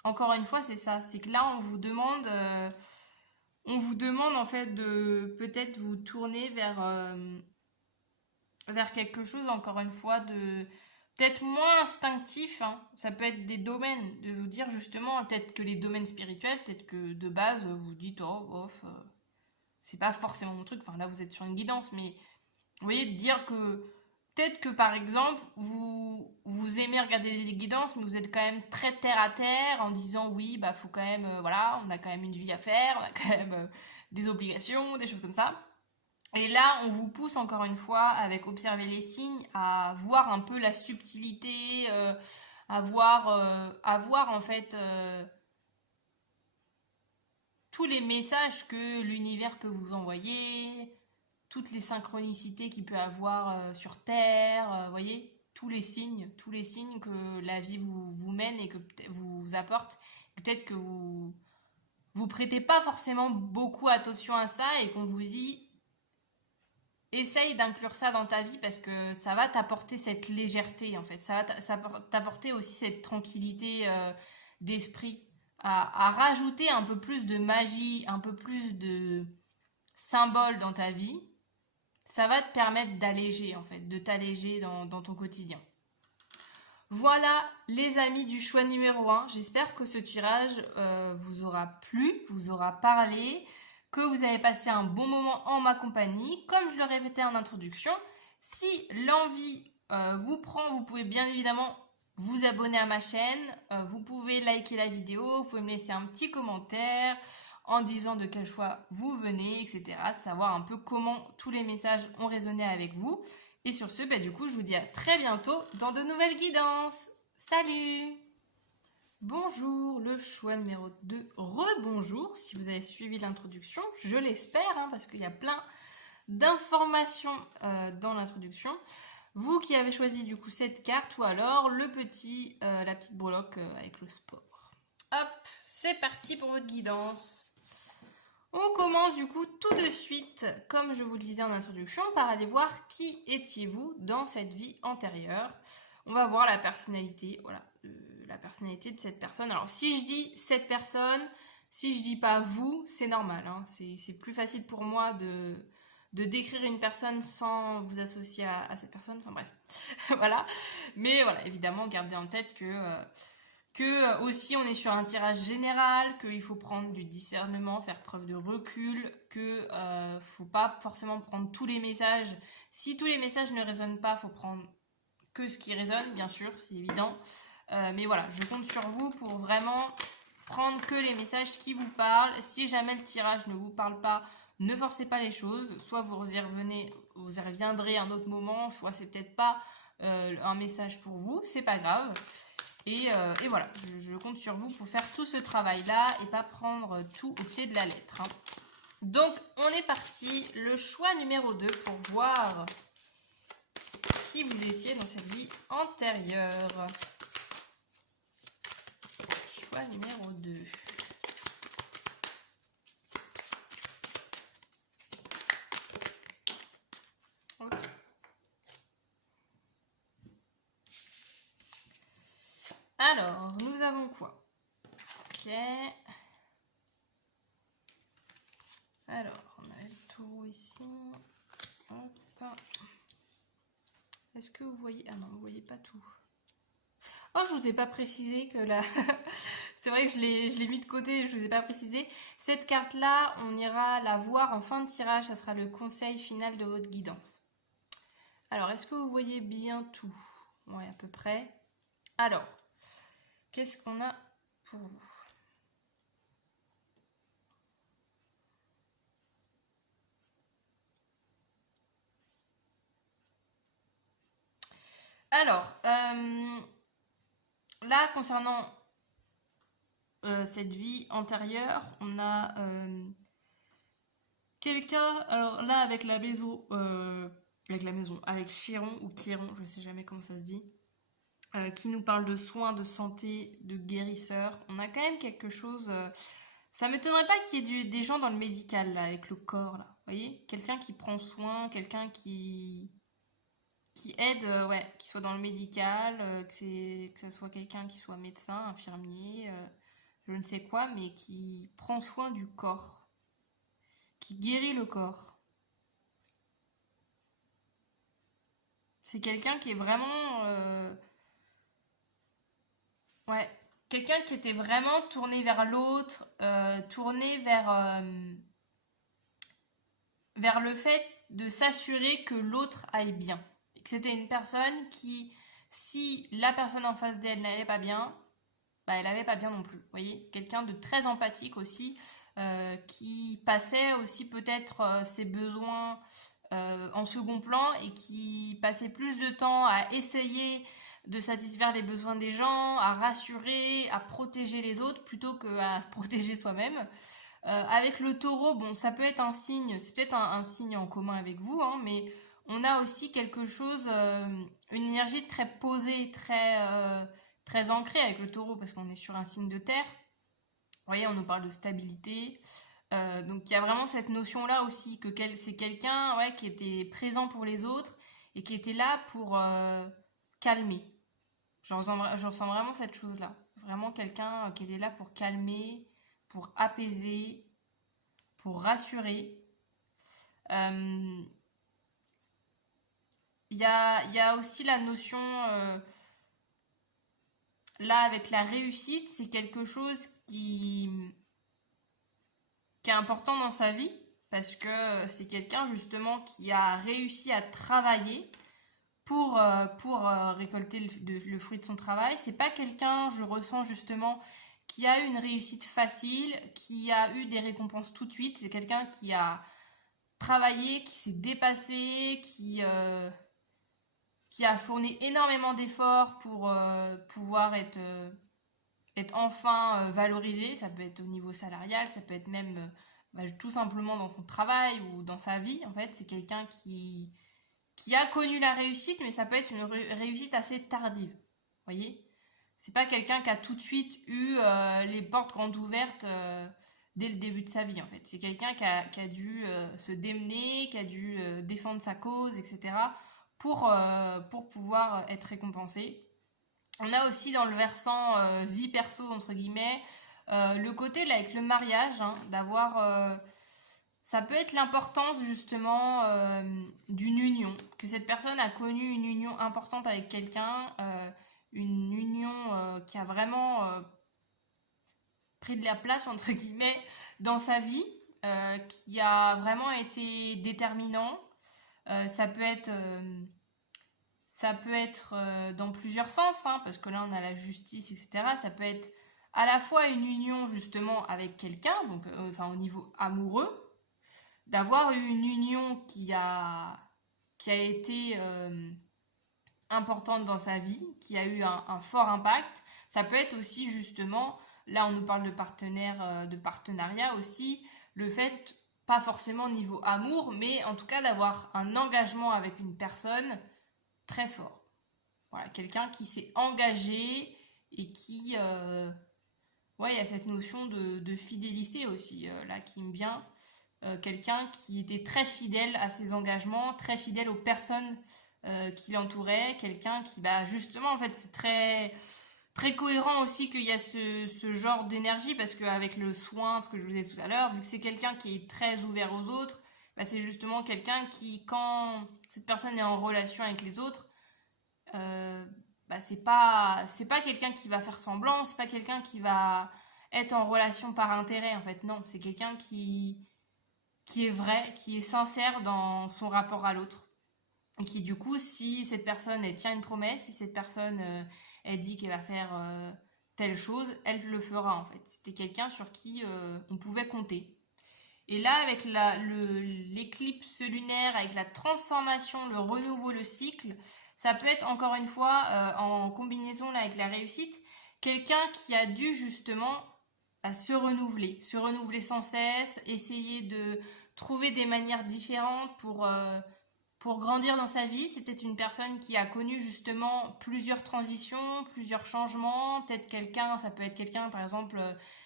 Encore une fois, c'est ça, c'est que là on vous demande en fait de peut-être vous tourner vers quelque chose, encore une fois, de peut-être moins instinctif, hein. Ça peut être des domaines, de vous dire justement, peut-être que les domaines spirituels, peut-être que de base vous dites oh bof, c'est pas forcément mon truc, enfin là vous êtes sur une guidance, mais vous voyez, de dire que peut-être que par exemple vous aimez regarder des guidances, mais vous êtes quand même très terre à terre en disant oui, bah faut quand même, voilà, on a quand même une vie à faire, on a quand même des obligations, des choses comme ça. Et là, on vous pousse encore une fois, avec observer les signes, à voir un peu la subtilité, à voir en fait tous les messages que l'univers peut vous envoyer, toutes les synchronicités qu'il peut avoir sur Terre, voyez, tous les signes que la vie vous mène et que vous apporte. Peut-être que vous prêtez pas forcément beaucoup attention à ça et qu'on vous dit essaye d'inclure ça dans ta vie parce que ça va t'apporter cette légèreté en fait, ça va t'apporter aussi cette tranquillité d'esprit, à rajouter un peu plus de magie, un peu plus de symboles dans ta vie. Ça va te permettre d'alléger en fait, de t'alléger dans ton quotidien. Voilà les amis du choix numéro 1. J'espère que ce tirage vous aura plu, vous aura parlé, que vous avez passé un bon moment en ma compagnie. Comme je le répétais en introduction, si l'envie vous prend, vous pouvez bien évidemment vous abonner à ma chaîne, vous pouvez liker la vidéo, vous pouvez me laisser un petit commentaire en disant de quel choix vous venez, etc. De savoir un peu comment tous les messages ont résonné avec vous. Et sur ce, du coup, je vous dis à très bientôt dans de nouvelles guidances. Salut! Bonjour, le choix numéro 2. Rebonjour, si vous avez suivi l'introduction, je l'espère, parce qu'il y a plein d'informations dans l'introduction. Vous qui avez choisi du coup cette carte ou alors la petite breloque avec le sport. Hop, c'est parti pour votre guidance. On commence du coup tout de suite, comme je vous le disais en introduction, par aller voir qui étiez-vous dans cette vie antérieure. On va voir la personnalité, voilà, la personnalité de cette personne. Alors si je dis cette personne, si je dis pas vous, c'est normal. C'est plus facile pour moi de décrire une personne sans vous associer à cette personne. Enfin bref, voilà. Mais voilà, évidemment, gardez en tête que aussi on est sur un tirage général, qu'il faut prendre du discernement, faire preuve de recul, que faut pas forcément prendre tous les messages. Si tous les messages ne résonnent pas, faut prendre que ce qui résonne, bien sûr, c'est évident. Mais voilà, je compte sur vous pour vraiment prendre que les messages qui vous parlent. Si jamais le tirage ne vous parle pas, ne forcez pas les choses. Soit vous y reviendrez un autre moment, soit c'est peut-être pas un message pour vous, c'est pas grave. Et voilà, je compte sur vous pour faire tout ce travail-là et pas prendre tout au pied de la lettre. Donc, on est parti. Le choix numéro 2 pour voir qui vous étiez dans cette vie antérieure. Choix numéro 2. Ok. Alors, nous avons quoi? Ok. Alors, on a le taureau ici. Hop. Est-ce que vous voyez... Ah non, vous voyez pas tout. Oh, je vous ai pas précisé que là... C'est vrai que je l'ai mis de côté, je vous ai pas précisé. Cette carte-là, on ira la voir en fin de tirage. Ça sera le conseil final de votre guidance. Alors, est-ce que vous voyez bien tout? Oui, à peu près. Alors, qu'est-ce qu'on a pour vous? Alors, là, concernant cette vie antérieure, on a quelqu'un, alors là, avec la maison, avec Chiron ou Chiron, je sais jamais comment ça se dit, qui nous parle de soins, de santé, de guérisseur. On a quand même quelque chose... ça m'étonnerait pas qu'il y ait des gens dans le médical, là, avec le corps, là. Vous voyez? Quelqu'un qui prend soin, quelqu'un qui aide, qui soit dans le médical, que ça soit quelqu'un qui soit médecin, infirmier, je ne sais quoi, mais qui prend soin du corps, qui guérit le corps. C'est quelqu'un qui est vraiment... ouais, quelqu'un qui était vraiment tourné vers l'autre, tourné vers le fait de s'assurer que l'autre aille bien. Et que c'était une personne qui, si la personne en face d'elle n'allait pas bien, elle n'allait pas bien non plus. Vous voyez, quelqu'un de très empathique aussi, qui passait aussi peut-être ses besoins en second plan et qui passait plus de temps à essayer de satisfaire les besoins des gens, à rassurer, à protéger les autres plutôt qu'à se protéger soi-même. Avec le taureau, bon, ça peut être un signe, c'est peut-être un signe en commun avec vous, hein, mais on a aussi quelque chose, une énergie très posée, très ancrée avec le taureau, parce qu'on est sur un signe de terre. Vous voyez, on nous parle de stabilité. Donc il y a vraiment cette notion-là aussi, que c'est quelqu'un, ouais, qui était présent pour les autres et qui était là pour calmer. Je ressens vraiment cette chose-là. Vraiment quelqu'un qui était là pour calmer, pour apaiser, pour rassurer. Euh, il y a aussi la notion, là, avec la réussite, c'est quelque chose qui est important dans sa vie, parce que c'est quelqu'un justement qui a réussi à travailler pour récolter le fruit de son travail. C'est pas quelqu'un, je ressens justement, qui a eu une réussite facile, qui a eu des récompenses tout de suite. C'est quelqu'un qui a travaillé, qui s'est dépassé, qui a fourni énormément d'efforts pour pouvoir être enfin valorisé. Ça peut être au niveau salarial, ça peut être même tout simplement dans son travail ou dans sa vie. En fait, c'est quelqu'un qui a connu la réussite, mais ça peut être une réussite assez tardive. Vous voyez? C'est pas quelqu'un qui a tout de suite eu les portes grandes ouvertes dès le début de sa vie, en fait. C'est quelqu'un qui a dû se démener, qui a dû défendre sa cause, etc. Pour pouvoir être récompensé. On a aussi dans le versant vie perso, entre guillemets, le côté là avec le mariage, hein, d'avoir... ça peut être l'importance justement d'une union, que cette personne a connu une union importante avec quelqu'un, une union qui a vraiment pris de la place, entre guillemets, dans sa vie, qui a vraiment été déterminant. Ça peut être... ça peut être dans plusieurs sens, hein, parce que là on a la justice, etc. Ça peut être à la fois une union justement avec quelqu'un, donc enfin au niveau amoureux, d'avoir eu une union qui a été importante dans sa vie, qui a eu un fort impact. Ça peut être aussi justement, là on nous parle de partenaire, de partenariat aussi, le fait, pas forcément au niveau amour, mais en tout cas d'avoir un engagement avec une personne très fort. Voilà, quelqu'un qui s'est engagé et qui... ouais, il y a cette notion de fidélité aussi, là, qui me vient. Quelqu'un qui était très fidèle à ses engagements, très fidèle aux personnes qui l'entouraient. Quelqu'un qui, bah, justement, en fait, c'est très cohérent aussi qu'il y a ce genre d'énergie, parce qu'avec le soin, ce que je vous disais tout à l'heure, vu que c'est quelqu'un qui est très ouvert aux autres, bah, c'est justement quelqu'un qui, quand cette personne est en relation avec les autres, bah, c'est pas quelqu'un qui va faire semblant, c'est pas quelqu'un qui va être en relation par intérêt, en fait, non, c'est quelqu'un qui est vrai, qui est sincère dans son rapport à l'autre. Et qui, du coup, si cette personne, elle tient une promesse, si cette personne, elle dit qu'elle va faire telle chose, elle le fera, en fait. C'était quelqu'un sur qui on pouvait compter. Et là, avec l'éclipse lunaire, avec la transformation, le renouveau, le cycle, ça peut être encore une fois, en combinaison là, avec la réussite, quelqu'un qui a dû justement se renouveler sans cesse, essayer de trouver des manières différentes pour grandir dans sa vie. C'est peut-être une personne qui a connu justement plusieurs transitions, plusieurs changements. Peut-être quelqu'un, ça peut être quelqu'un par exemple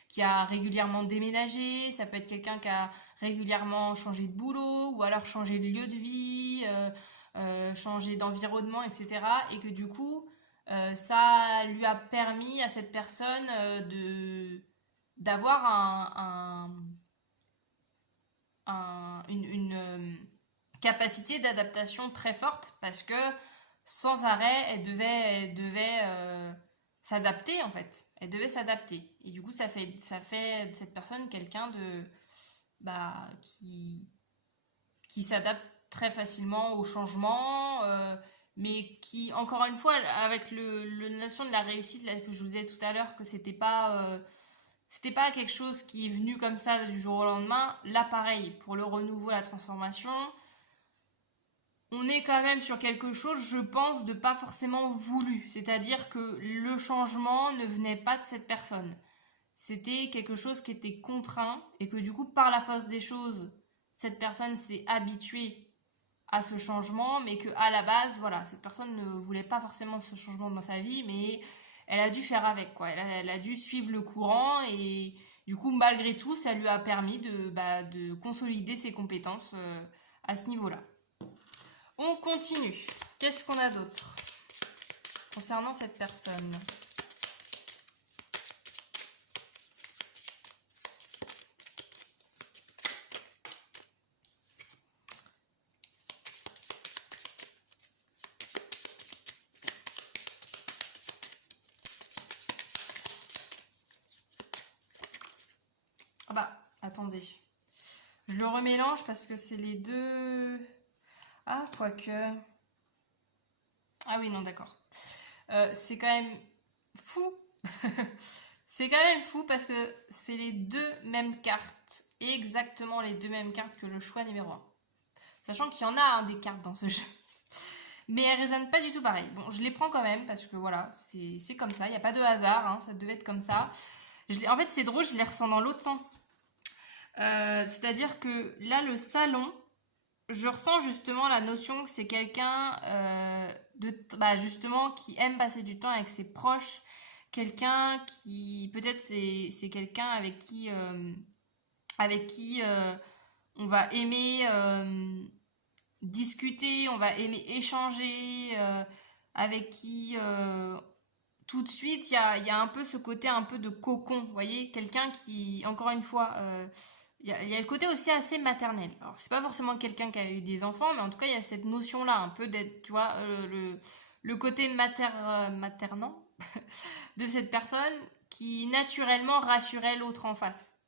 qui a régulièrement déménagé, ça peut être quelqu'un qui a régulièrement changé de boulot ou alors changé de lieu de vie, changé d'environnement, etc. Et que du coup, ça lui a permis à cette personne d'avoir une capacité d'adaptation très forte, parce que sans arrêt, elle devait s'adapter en fait. Elle devait s'adapter. Et du coup, ça fait de cette personne quelqu'un de qui s'adapte très facilement au changement, mais qui, encore une fois, avec la notion de la réussite là, que je vous disais tout à l'heure, que c'était pas quelque chose qui est venu comme ça du jour au lendemain. Là, pareil, pour le renouveau, la transformation, on est quand même sur quelque chose, je pense, de pas forcément voulu. C'est-à-dire que le changement ne venait pas de cette personne. C'était quelque chose qui était contraint et que du coup, par la force des choses, cette personne s'est habituée à ce changement, mais que à la base, voilà, cette personne ne voulait pas forcément ce changement dans sa vie, mais elle a dû faire avec, quoi. Elle a dû suivre le courant et du coup, malgré tout, ça lui a permis de consolider ses compétences à ce niveau-là. On continue. Qu'est-ce qu'on a d'autre concernant cette personne? Ah bah, attendez. Je le remélange parce que c'est les deux... Ah, quoique... Ah oui, non, d'accord. C'est quand même fou. C'est quand même fou parce que c'est les deux mêmes cartes. Exactement les deux mêmes cartes que le choix numéro 1. Sachant qu'il y en a des cartes dans ce jeu. Mais elles résonnent pas du tout pareil. Bon, je les prends quand même parce que voilà, c'est comme ça. Il n'y a pas de hasard, hein, ça devait être comme ça. En fait, c'est drôle, je les ressens dans l'autre sens. C'est-à-dire que là, le salon, je ressens justement la notion que c'est quelqu'un justement qui aime passer du temps avec ses proches, quelqu'un qui peut-être c'est quelqu'un avec qui on va aimer discuter, on va aimer échanger, avec qui tout de suite il y a un peu ce côté un peu de cocon, vous voyez, quelqu'un qui encore une fois il y a le côté aussi assez maternel. Alors, c'est pas forcément quelqu'un qui a eu des enfants, mais en tout cas, il y a cette notion-là, un peu d'être, tu vois, le côté maternant de cette personne qui naturellement rassurait l'autre en face.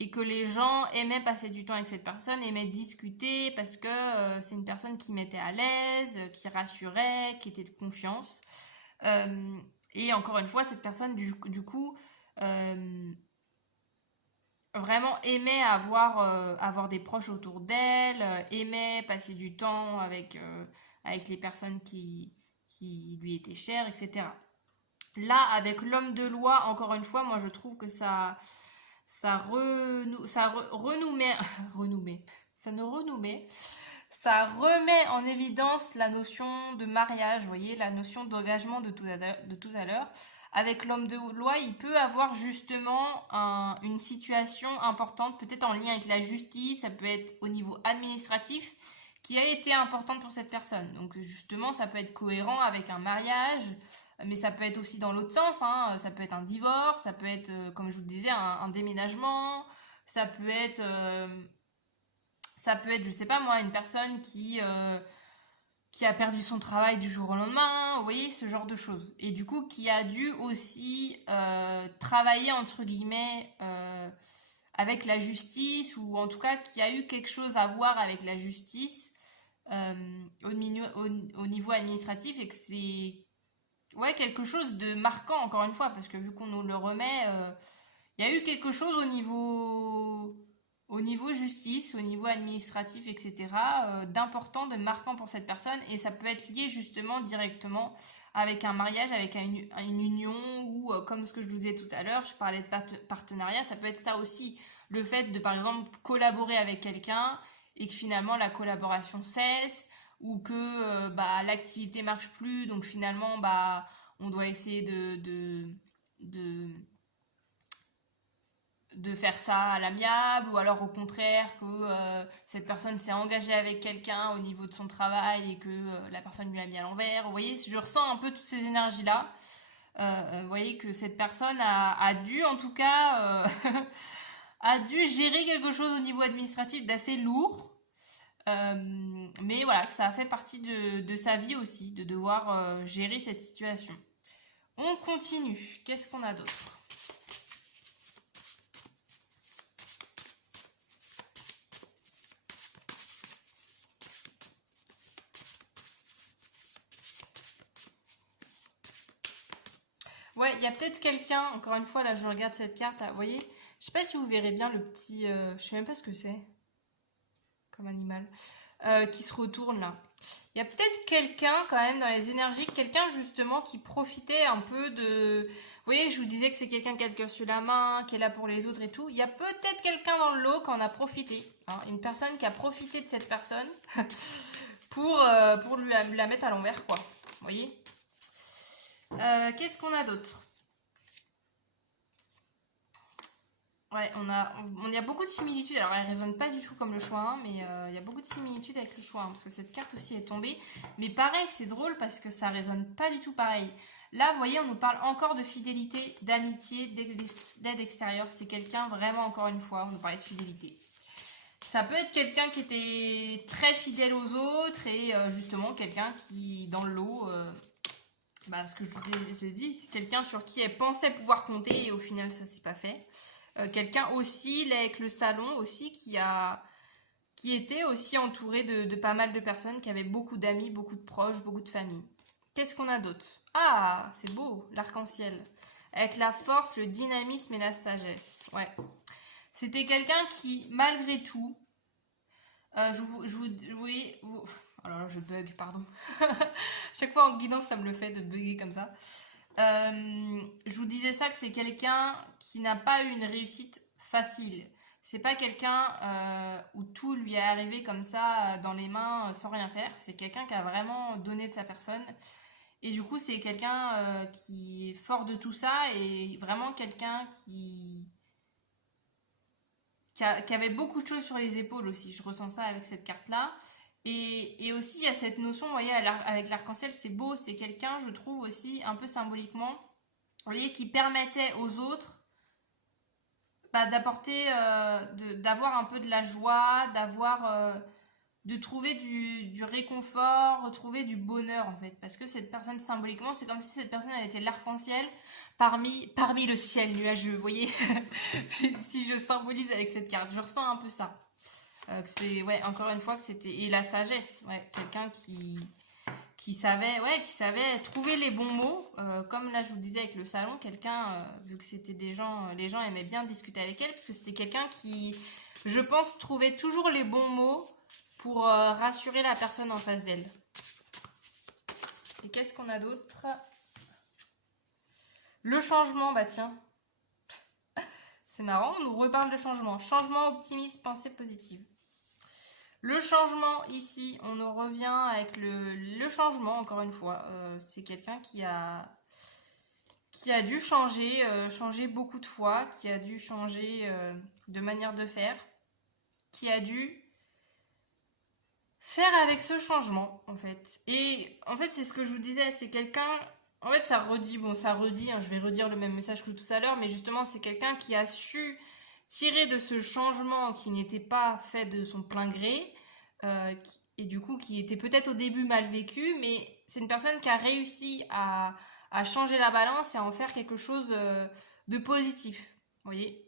Et que les gens aimaient passer du temps avec cette personne, aimaient discuter parce que c'est une personne qui mettait à l'aise, qui rassurait, qui était de confiance. Et encore une fois, cette personne, du coup, vraiment aimait avoir des proches autour d'elle, aimait passer du temps avec les personnes qui lui étaient chères, etc. Là, avec l'homme de loi, encore une fois, moi je trouve que ça remet en évidence la notion de mariage, vous voyez, la notion d'engagement de tout à l'heure. Avec l'homme de loi, il peut avoir justement une situation importante, peut-être en lien avec la justice, ça peut être au niveau administratif, qui a été importante pour cette personne. Donc justement, ça peut être cohérent avec un mariage, mais ça peut être aussi dans l'autre sens, hein. Ça peut être un divorce, ça peut être, comme je vous le disais, un déménagement, ça peut être, je sais pas moi, une personne qui a perdu son travail du jour au lendemain, vous voyez, ce genre de choses. Et du coup, qui a dû aussi travailler, entre guillemets, avec la justice, ou en tout cas, qui a eu quelque chose à voir avec la justice au niveau administratif, et que c'est ouais, quelque chose de marquant, encore une fois, parce que vu qu'on nous le remet, il y a eu quelque chose au niveau justice, au niveau administratif, etc., d'important, de marquant pour cette personne, et ça peut être lié justement directement avec un mariage, avec une union, ou comme ce que je vous disais tout à l'heure, je parlais de partenariat, ça peut être ça aussi, le fait de par exemple collaborer avec quelqu'un, et que finalement la collaboration cesse, ou que l'activité marche plus, donc finalement on doit essayer de, de faire ça à l'amiable, ou alors au contraire que cette personne s'est engagée avec quelqu'un au niveau de son travail et que la personne lui a mis à l'envers. Vous voyez, je ressens un peu toutes ces énergies-là. Vous voyez que cette personne a dû en tout cas a dû gérer quelque chose au niveau administratif d'assez lourd. Mais voilà, que ça a fait partie de sa vie aussi, de devoir gérer cette situation. On continue. Qu'est-ce qu'on a d'autre? Ouais, il y a peut-être quelqu'un, encore une fois, là je regarde cette carte, là, vous voyez, je sais pas si vous verrez bien le petit, je sais même pas ce que c'est comme animal, qui se retourne là. Il y a peut-être quelqu'un quand même dans les énergies, quelqu'un justement qui profitait un peu de... Vous voyez, je vous disais que c'est quelqu'un qui a le cœur sur la main, qui est là pour les autres et tout. Il y a peut-être quelqu'un dans le lot qui en a profité. Hein, une personne qui a profité de cette personne pour lui la mettre à l'envers, quoi. Vous voyez. Qu'est-ce qu'on a d'autre? Ouais, il y a beaucoup de similitudes. Alors, elle ne résonne pas du tout comme le choix 1, mais il y a beaucoup de similitudes avec le choix 1, parce que cette carte aussi est tombée. Mais pareil, c'est drôle parce que ça résonne pas du tout pareil. Là, vous voyez, on nous parle encore de fidélité, d'amitié, d'aide extérieure. C'est quelqu'un, vraiment, encore une fois, on nous parlait de fidélité. Ça peut être quelqu'un qui était très fidèle aux autres et justement quelqu'un qui, dans le lot, ce que je vous ai dit, quelqu'un sur qui elle pensait pouvoir compter et au final, ça s'est pas fait. Quelqu'un aussi, là, avec le salon aussi, qui était aussi entouré de pas mal de personnes, qui avaient beaucoup d'amis, beaucoup de proches, beaucoup de familles. Qu'est-ce qu'on a d'autre? Ah, c'est beau, l'arc-en-ciel. Avec la force, le dynamisme et la sagesse. Ouais. C'était quelqu'un qui, malgré tout, alors là, je bug, pardon. Chaque fois en guidance, ça me le fait de bugger comme ça. Je vous disais ça que c'est quelqu'un qui n'a pas eu une réussite facile. C'est pas quelqu'un où tout lui est arrivé comme ça dans les mains sans rien faire. C'est quelqu'un qui a vraiment donné de sa personne. Et du coup, c'est quelqu'un qui est fort de tout ça et vraiment quelqu'un qui avait beaucoup de choses sur les épaules aussi. Je ressens ça avec cette carte-là. Et aussi, il y a cette notion, vous voyez, avec l'arc-en-ciel, c'est beau, c'est quelqu'un, je trouve aussi, un peu symboliquement, vous voyez, qui permettait aux autres d'apporter, d'avoir un peu de la joie, de trouver du réconfort, retrouver du bonheur en fait. Parce que cette personne, symboliquement, c'est comme si cette personne elle était l'arc-en-ciel parmi le ciel nuageux, vous voyez. Si je symbolise avec cette carte, je ressens un peu ça. Que c'est, ouais, encore une fois, que c'était... Et la sagesse, ouais, quelqu'un qui savait trouver les bons mots. Comme là, je vous disais avec le salon, quelqu'un, vu que c'était des gens, les gens aimaient bien discuter avec elle, parce que c'était quelqu'un qui, je pense, trouvait toujours les bons mots pour rassurer la personne en face d'elle. Et qu'est-ce qu'on a d'autre? Le changement, bah tiens. C'est marrant, on nous reparle de changement. Changement, optimisme, pensée positive. Le changement, ici, on nous revient avec le changement, encore une fois. C'est quelqu'un qui a dû changer beaucoup de fois, qui a dû changer de manière de faire, qui a dû faire avec ce changement, en fait. Et en fait, c'est ce que je vous disais, c'est quelqu'un... En fait, ça redit, hein, je vais redire le même message que tout à l'heure, mais justement, c'est quelqu'un qui a su tirer de ce changement qui n'était pas fait de son plein gré, et du coup qui était peut-être au début mal vécu, mais c'est une personne qui a réussi à changer la balance et à en faire quelque chose de positif. Vous voyez?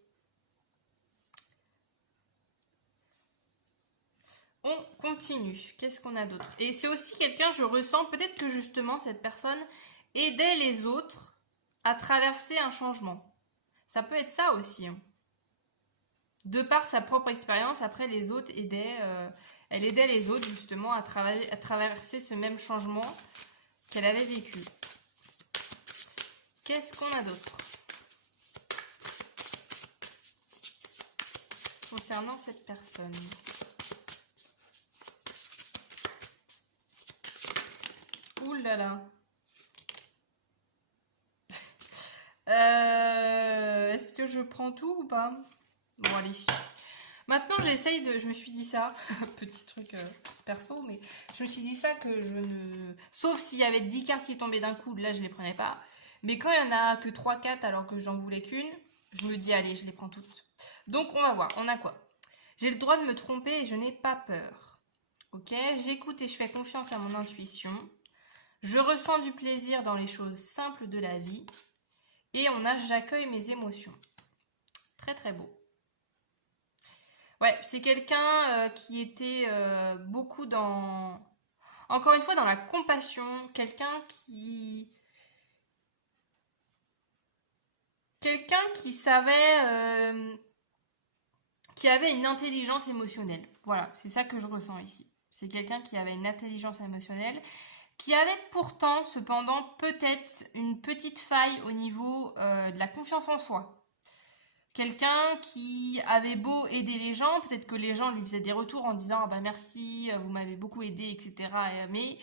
On continue. Qu'est-ce qu'on a d'autre? Et c'est aussi quelqu'un, je ressens peut-être que justement cette personne aidait les autres à traverser un changement. Ça peut être ça aussi. Hein. De par sa propre expérience, après les autres elle aidait les autres justement à traverser ce même changement qu'elle avait vécu. Qu'est-ce qu'on a d'autre concernant cette personne? Ouh là là. Est-ce que je prends tout ou pas? Bon, allez. Maintenant, j'essaye de... Je me suis dit ça, petit truc perso, mais je me suis dit ça que je ne... Sauf s'il y avait 10 cartes qui tombaient d'un coup, là, je les prenais pas. Mais quand il y en a que 3-4 alors que j'en voulais qu'une, je me dis, allez, je les prends toutes. Donc, on va voir. On a quoi? J'ai le droit de me tromper et je n'ai pas peur. Ok? J'écoute et je fais confiance à mon intuition. Je ressens du plaisir dans les choses simples de la vie. Et on a j'accueille mes émotions. Très très beau. Ouais, c'est quelqu'un qui était beaucoup dans... Encore une fois, dans la compassion. Quelqu'un qui... Quelqu'un qui savait... qui avait une intelligence émotionnelle. Voilà, c'est ça que je ressens ici. C'est quelqu'un qui avait une intelligence émotionnelle, qui avait pourtant, cependant, peut-être une petite faille au niveau de la confiance en soi. Quelqu'un qui avait beau aider les gens, peut-être que les gens lui faisaient des retours en disant ah bah merci, vous m'avez beaucoup aidé, etc. Mais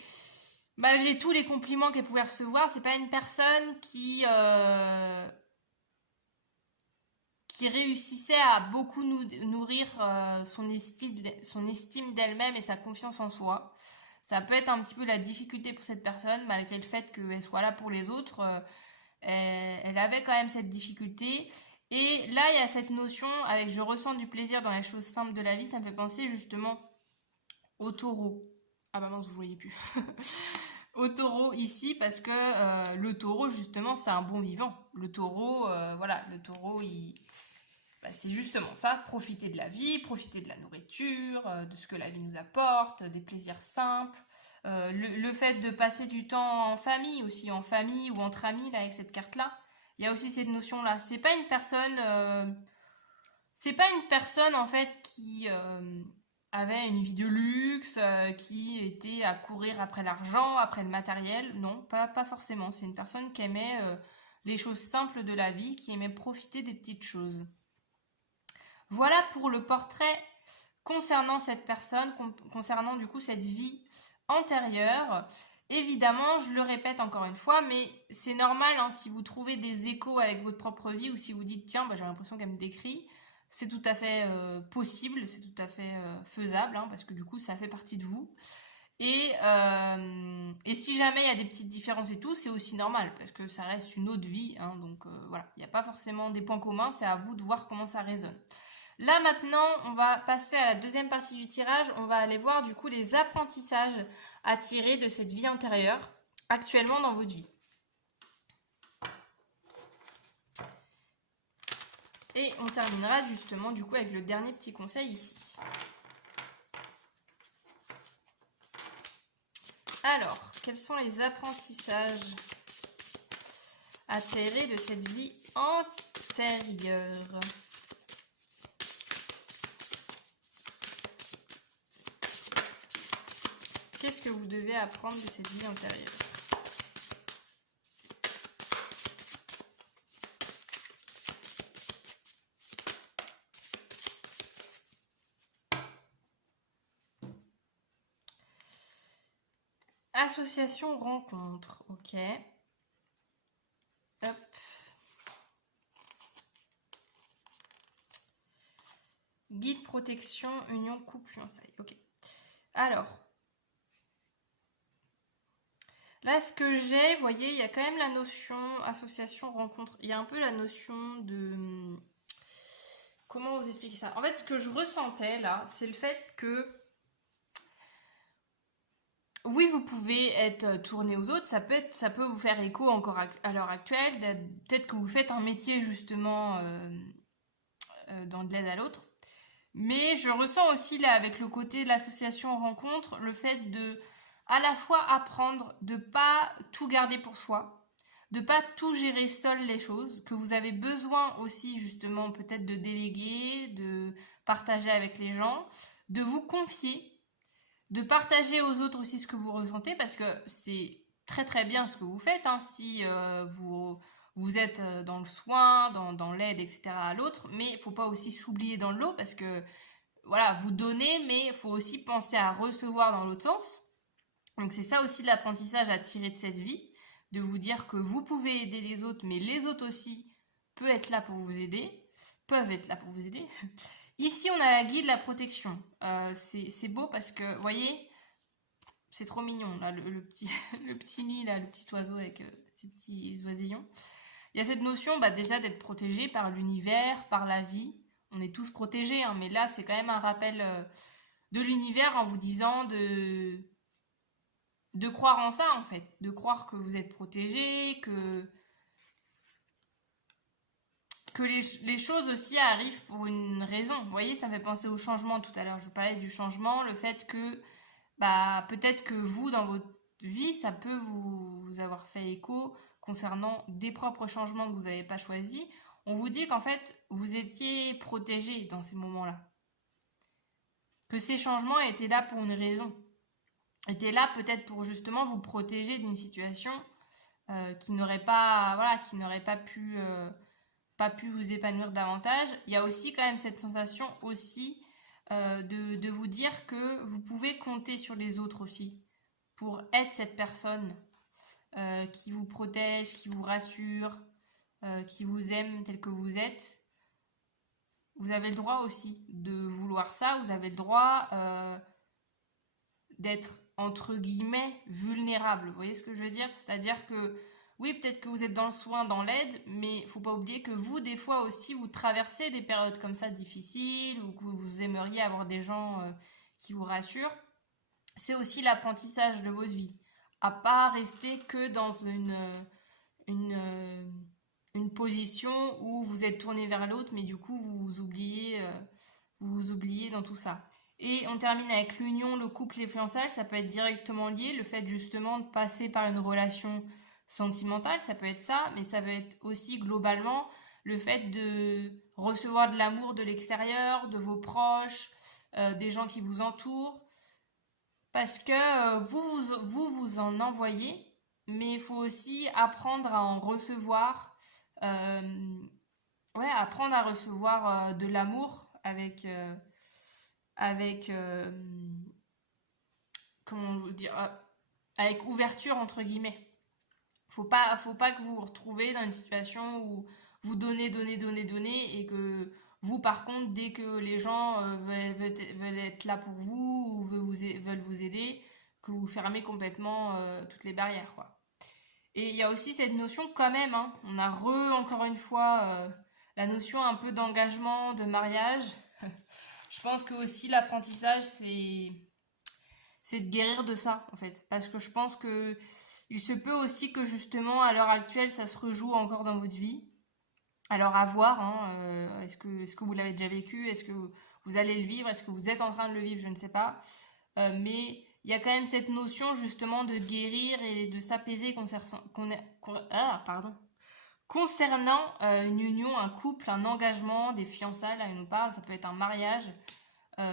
malgré tous les compliments qu'elle pouvait recevoir, c'est pas une personne qui réussissait à beaucoup nourrir son estime d'elle-même et sa confiance en soi. Ça peut être un petit peu la difficulté pour cette personne, malgré le fait qu'elle soit là pour les autres. Elle avait quand même cette difficulté. Et là, il y a cette notion avec je ressens du plaisir dans les choses simples de la vie. Ça me fait penser justement au taureau. Ah bah mince, vous voyez plus. Au taureau ici, parce que le taureau, justement, c'est un bon vivant. Le taureau, voilà, le taureau, c'est justement ça, profiter de la vie, profiter de la nourriture, de ce que la vie nous apporte, des plaisirs simples. Le fait de passer du temps en famille aussi, en famille ou entre amis, là, avec cette carte-là. Il y a aussi cette notion-là. C'est pas une personne en fait qui avait une vie de luxe, qui était à courir après l'argent, après le matériel. Non, pas forcément. C'est une personne qui aimait les choses simples de la vie, qui aimait profiter des petites choses. Voilà pour le portrait concernant cette personne, concernant du coup cette vie antérieure. Évidemment, je le répète encore une fois, mais c'est normal hein, si vous trouvez des échos avec votre propre vie ou si vous dites tiens, bah, j'ai l'impression qu'elle me décrit, c'est tout à fait possible, c'est tout à fait faisable, hein, parce que du coup ça fait partie de vous. Et si jamais il y a des petites différences et tout, c'est aussi normal, parce que ça reste une autre vie, hein, donc voilà, il n'y a pas forcément des points communs, c'est à vous de voir comment ça résonne. Là maintenant, on va passer à la deuxième partie du tirage. On va aller voir du coup les apprentissages à tirer de cette vie antérieure actuellement dans votre vie. Et on terminera justement du coup avec le dernier petit conseil ici. Alors, quels sont les apprentissages à tirer de cette vie antérieure ? Qu'est-ce que vous devez apprendre de cette vie antérieure ? Association rencontre, ok. Hop. Guide protection, union, couple, fiançailles, ok. Alors. Là, ce que j'ai, vous voyez, il y a quand même la notion association, rencontre. Il y a un peu la notion de... Comment vous expliquer ça ? En fait, ce que je ressentais là, c'est le fait que... Oui, vous pouvez être tourné aux autres, ça peut vous faire écho encore à l'heure actuelle. Peut-être que vous faites un métier justement dans de l'aide à l'autre. Mais je ressens aussi là, avec le côté de l'association rencontre, le fait de... à la fois apprendre de pas tout garder pour soi, de pas tout gérer seul les choses, que vous avez besoin aussi justement peut-être de déléguer, de partager avec les gens, de vous confier, de partager aux autres aussi ce que vous ressentez parce que c'est très très bien ce que vous faites hein, si vous êtes dans le soin, dans l'aide, etc. à l'autre, mais il faut pas aussi s'oublier dans le lot parce que voilà, vous donnez, mais il faut aussi penser à recevoir dans l'autre sens. Donc c'est ça aussi l'apprentissage à tirer de cette vie, de vous dire que vous pouvez aider les autres, mais les autres aussi peuvent être là pour vous aider. Ici, on a la guide, la protection. C'est beau parce que, vous voyez, c'est trop mignon, là, le petit nid, là, le petit oiseau avec ses petits oisillons. Il y a cette notion déjà d'être protégé par l'univers, par la vie. On est tous protégés, hein, mais là, c'est quand même un rappel de l'univers en vous disant de croire en ça en fait, de croire que vous êtes protégé, que les choses aussi arrivent pour une raison. Vous voyez, ça me fait penser au changement tout à l'heure. Je vous parlais du changement, le fait que peut-être que vous, dans votre vie, ça peut vous avoir fait écho concernant des propres changements que vous n'avez pas choisis. On vous dit qu'en fait, vous étiez protégé dans ces moments-là. Que ces changements étaient là pour une raison. était là peut-être pour justement vous protéger d'une situation qui n'aurait pas, voilà, pas pu vous épanouir davantage. Il y a aussi quand même cette sensation aussi de vous dire que vous pouvez compter sur les autres aussi pour être cette personne qui vous protège, qui vous rassure, qui vous aime tel que vous êtes. Vous avez le droit aussi de vouloir ça, vous avez le droit d'être entre guillemets vulnérable. Vous voyez ce que je veux dire? C'est-à-dire que oui, peut-être que vous êtes dans le soin, dans l'aide, mais il faut pas oublier que vous, des fois aussi, vous traversez des périodes comme ça difficiles ou que vous aimeriez avoir des gens qui vous rassurent. C'est aussi l'apprentissage de votre vie. À pas rester que dans une, euh, une position où vous êtes tourné vers l'autre, mais du coup, vous vous oubliez dans tout ça. Et on termine avec l'union, le couple, les fiançailles. Ça peut être directement lié. Le fait justement de passer par une relation sentimentale, ça peut être ça, mais ça peut être aussi globalement le fait de recevoir de l'amour de l'extérieur, de vos proches, des gens qui vous entourent, parce que vous en envoyez, mais il faut aussi apprendre à en recevoir, euh, ouais, apprendre à recevoir de l'amour avec comment vous dire, avec ouverture entre guillemets. Faut pas que vous vous retrouvez dans une situation où vous donnez, donnez, donnez, donnez et que vous, par contre, dès que les gens veulent être là pour vous ou veulent vous aider, que vous fermez complètement toutes les barrières, quoi. Et il y a aussi cette notion quand même, hein, on a encore une fois, la notion un peu d'engagement, de mariage. Je pense que aussi l'apprentissage, c'est de guérir de ça, en fait. Parce que je pense que il se peut aussi que justement, à l'heure actuelle, ça se rejoue encore dans votre vie. Alors à voir, hein, est-ce que vous l'avez déjà vécu? Est-ce que vous allez le vivre? Est-ce que vous êtes en train de le vivre? Je ne sais pas. Mais il y a quand même cette notion justement de guérir et de s'apaiser concernant une union, un couple, un engagement, des fiançailles, là il nous parle, ça peut être un mariage,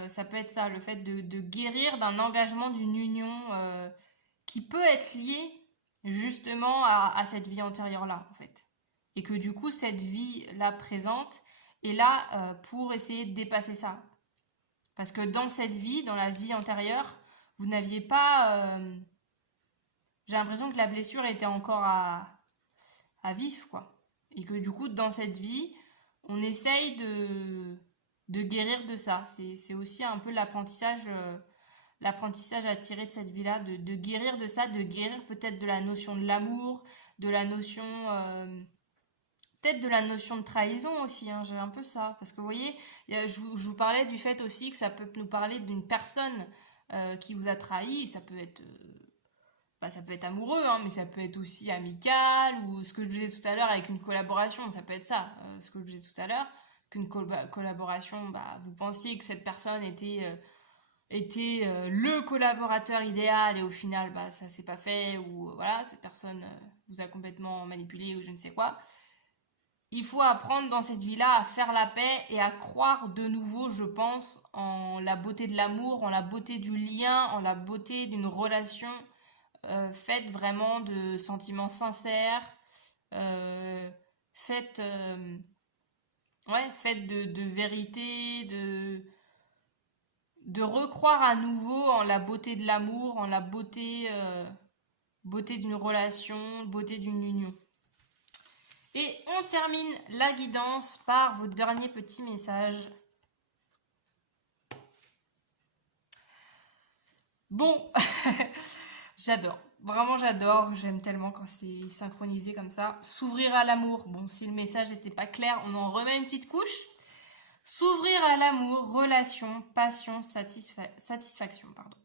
ça peut être ça, le fait de guérir d'un engagement, d'une union qui peut être liée justement à cette vie antérieure-là, en fait. Et que du coup, cette vie-là présente est là pour essayer de dépasser ça. Parce que dans cette vie, dans la vie antérieure, vous n'aviez pas... j'ai l'impression que la blessure était encore à vif, quoi. Et que du coup, dans cette vie, on essaye de guérir de ça. C'est aussi un peu l'apprentissage à tirer de cette vie-là, de guérir de ça, de guérir peut-être de la notion de l'amour, de la notion... peut-être de la notion de trahison aussi, hein, j'ai un peu ça. Parce que vous voyez, je vous parlais du fait aussi que ça peut nous parler d'une personne qui vous a trahi, ça peut être amoureux, hein, mais ça peut être aussi amical, ou ce que je disais tout à l'heure avec une collaboration, ça peut être ça, ce que je disais tout à l'heure, qu'une collaboration, bah, vous pensiez que cette personne était le collaborateur idéal et au final, bah, ça s'est pas fait, ou voilà, cette personne vous a complètement manipulé ou je ne sais quoi. Il faut apprendre dans cette vie-là à faire la paix et à croire de nouveau, je pense, en la beauté de l'amour, en la beauté du lien, en la beauté d'une relation faite vraiment de sentiments sincères, euh, faite faite de vérité, de recroire à nouveau en la beauté de l'amour, en la beauté d'une relation, beauté d'une union. Et on termine la guidance par vos derniers petits messages. Bon, j'adore. Vraiment, j'adore. J'aime tellement quand c'est synchronisé comme ça. S'ouvrir à l'amour. Bon, si le message n'était pas clair, on en remet une petite couche. S'ouvrir à l'amour, relation, passion, satisfaction, pardon.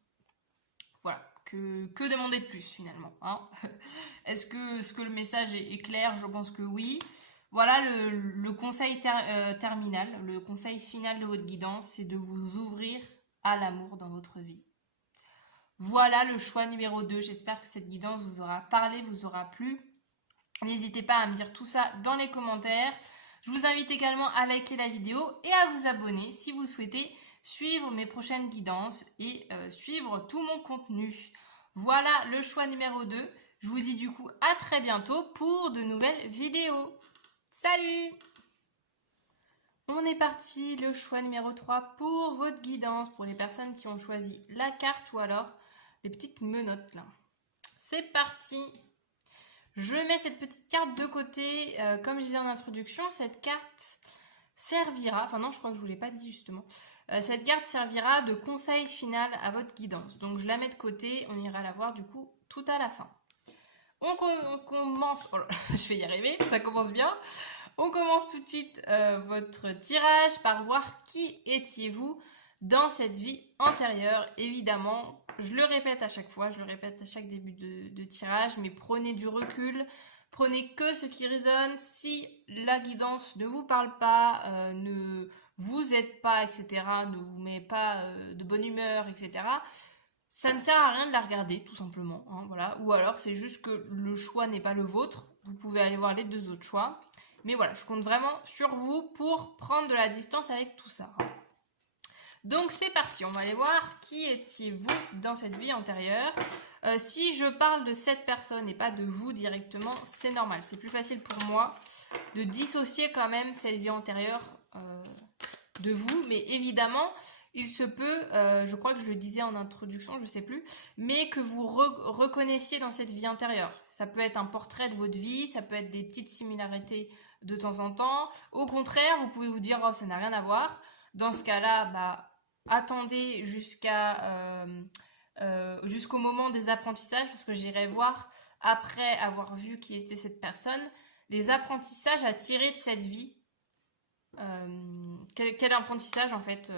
Voilà. Que demander de plus finalement, hein? Est-ce que le message est clair? Je pense que oui. Voilà le conseil terminal, le conseil final de votre guidance, c'est de vous ouvrir à l'amour dans votre vie. Voilà le choix numéro 2. J'espère que cette guidance vous aura parlé, vous aura plu. N'hésitez pas à me dire tout ça dans les commentaires. Je vous invite également à liker la vidéo et à vous abonner si vous souhaitez suivre mes prochaines guidances et suivre tout mon contenu. Voilà le choix numéro 2. Je vous dis du coup à très bientôt pour de nouvelles vidéos. Salut! On est parti, le choix numéro 3 pour votre guidance, pour les personnes qui ont choisi la carte ou alors les petites menottes là. C'est parti! Je mets cette petite carte de côté. Comme je disais en introduction, cette carte servira, enfin non, je crois que je ne vous l'ai pas dit justement, cette carte servira de conseil final à votre guidance. Donc je la mets de côté, on ira la voir du coup tout à la fin. On commence, oh là, je vais y arriver, ça commence bien. On commence tout de suite votre tirage par voir qui étiez-vous dans cette vie antérieure. Évidemment, je le répète à chaque fois, je le répète à chaque début de tirage, mais prenez du recul, prenez que ce qui résonne. Si la guidance ne vous parle pas, ne vous aide pas, etc., ne vous met pas de bonne humeur, etc., ça ne sert à rien de la regarder, tout simplement. Hein, voilà. Ou alors, c'est juste que le choix n'est pas le vôtre. Vous pouvez aller voir les 2 autres choix. Mais voilà, je compte vraiment sur vous pour prendre de la distance avec tout ça. Donc, c'est parti. On va aller voir qui étiez-vous dans cette vie antérieure. Si je parle de cette personne et pas de vous directement, c'est normal. C'est plus facile pour moi de dissocier quand même cette vie antérieure de vous. Mais évidemment, il se peut, je crois que je le disais en introduction, je ne sais plus, mais que vous reconnaissiez dans cette vie antérieure. Ça peut être un portrait de votre vie, ça peut être des petites similarités de temps en temps. Au contraire, vous pouvez vous dire « Oh, ça n'a rien à voir ». Dans ce cas-là, bah, attendez jusqu'au moment des apprentissages, parce que j'irai voir, après avoir vu qui était cette personne, les apprentissages à tirer de cette vie. Quel apprentissage en fait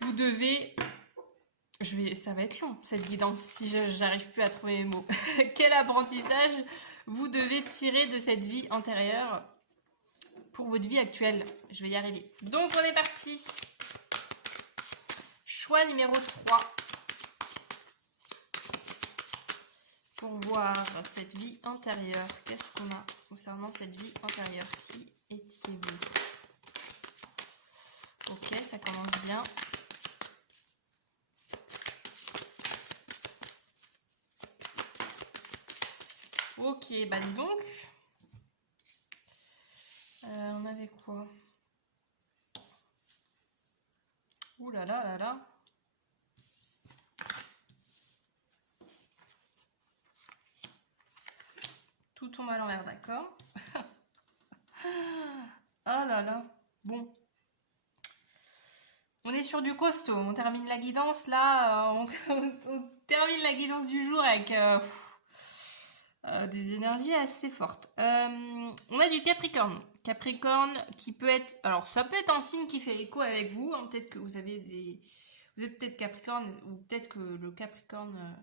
vous devez... ça va être long cette guidance si j'arrive plus à trouver les mots. Quel apprentissage vous devez tirer de cette vie antérieure pour votre vie actuelle? Je vais y arriver. Donc on est parti. Choix numéro 3. Pour voir cette vie antérieure. Qu'est-ce qu'on a concernant cette vie antérieure? Qui étiez-vous? Ok, ça commence bien. Ok, bah dis donc. On avait quoi? Ouh là là là là. Tout tombe à l'envers, d'accord. Ah là là. Bon. On est sur du costaud. On termine la guidance là. On termine la guidance du jour avec des énergies assez fortes. On a du Capricorne. Capricorne qui peut être... Alors, ça peut être un signe qui fait écho avec vous. Hein. Peut-être que vous avez des... Vous êtes peut-être Capricorne ou peut-être que le Capricorne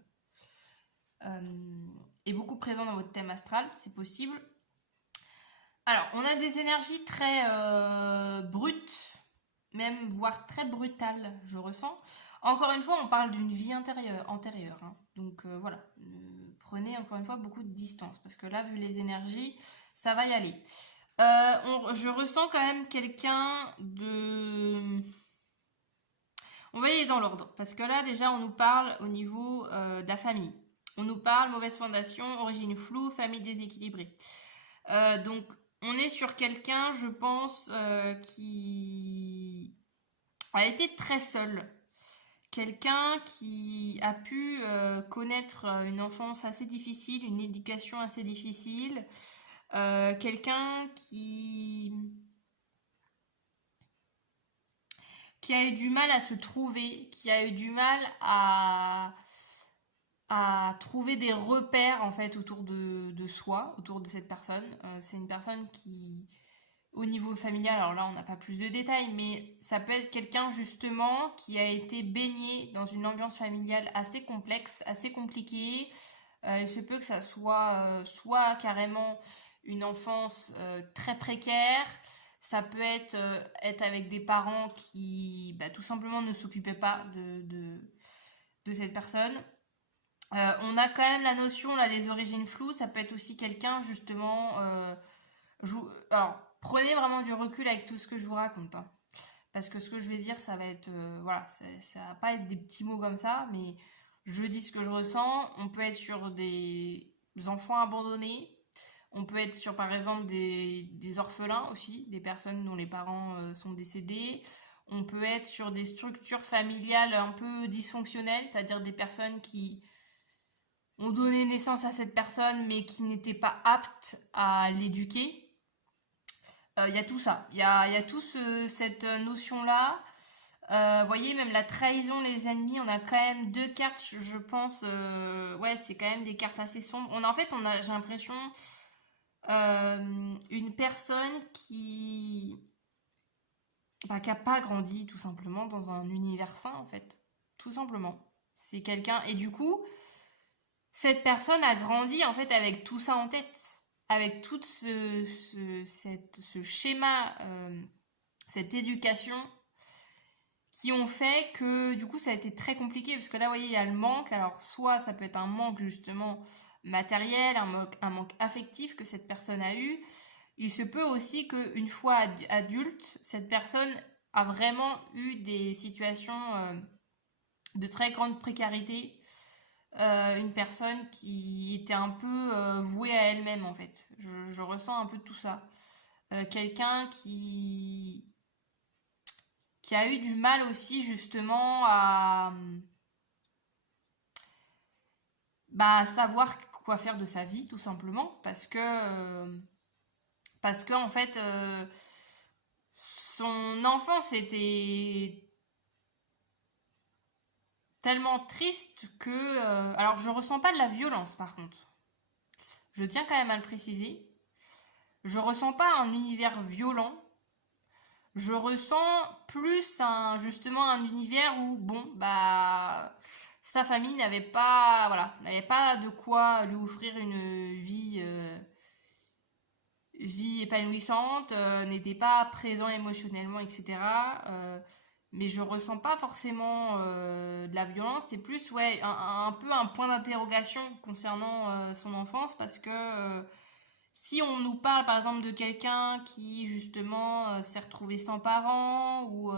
est beaucoup présent dans votre thème astral. C'est possible. Alors, on a des énergies très brutes, même voire très brutales, je ressens. Encore une fois, on parle d'une vie antérieure. Hein. Donc voilà, prenez encore une fois beaucoup de distance, parce que là, vu les énergies, ça va y aller. Je ressens quand même quelqu'un de... On va y aller dans l'ordre, parce que là, déjà, on nous parle au niveau de la famille. On nous parle mauvaise fondation, origine floue, famille déséquilibrée. Donc, on est sur quelqu'un, je pense, qui a été très seul. Quelqu'un qui a pu connaître une enfance assez difficile, une éducation assez difficile. Quelqu'un qui a eu du mal à se trouver, qui a eu du mal à trouver des repères en fait autour de soi, autour de cette personne. C'est une personne qui, au niveau familial, alors là on n'a pas plus de détails, mais ça peut être quelqu'un justement qui a été baigné dans une ambiance familiale assez complexe, assez compliquée. Il se peut que ça soit carrément une enfance très précaire. Ça peut être avec des parents qui tout simplement ne s'occupaient pas de cette personne. On a quand même la notion, là, les origines floues. Ça peut être aussi quelqu'un, justement... alors, prenez vraiment du recul avec tout ce que je vous raconte. Hein. parce que ce que je vais dire, ça va être, voilà, ça va pas être des petits mots comme ça, mais je dis ce que je ressens. On peut être sur des enfants abandonnés, on peut être sur, par exemple, des orphelins aussi, des personnes dont les parents sont décédés. On peut être sur des structures familiales un peu dysfonctionnelles, c'est-à-dire des personnes qui ont donné naissance à cette personne, mais qui n'étaient pas aptes à l'éduquer. Il y a tout ça. Il y a tout cette notion-là. Vous voyez, même la trahison, les ennemis, on a quand même deux cartes, je pense. Ouais, c'est quand même des cartes assez sombres. J'ai l'impression, une personne qui a pas grandi, tout simplement, dans un univers sain, en fait. Tout simplement. C'est quelqu'un. Et du coup, cette personne a grandi, en fait, avec tout ça en tête. Avec tout ce schéma, cette éducation qui ont fait que du coup ça a été très compliqué parce que là vous voyez il y a le manque, alors soit ça peut être un manque justement matériel, un manque affectif que cette personne a eu, il se peut aussi qu'une fois adulte, cette personne a vraiment eu des situations de très grande précarité, une personne qui était un peu vouée à elle-même en fait, je ressens un peu tout ça. Quelqu'un qui a eu du mal aussi justement à savoir quoi faire de sa vie tout simplement parce que en fait son enfance était tellement triste que alors je ressens pas de la violence par contre, je tiens quand même à le préciser, je ressens pas un univers violent. Je ressens plus justement un univers où, bon, sa famille n'avait pas de quoi lui offrir une vie épanouissante, n'était pas présent émotionnellement, etc. Mais je ressens pas forcément de la violence, c'est plus, ouais, un peu un point d'interrogation concernant son enfance parce que si on nous parle par exemple de quelqu'un qui justement s'est retrouvé sans parents ou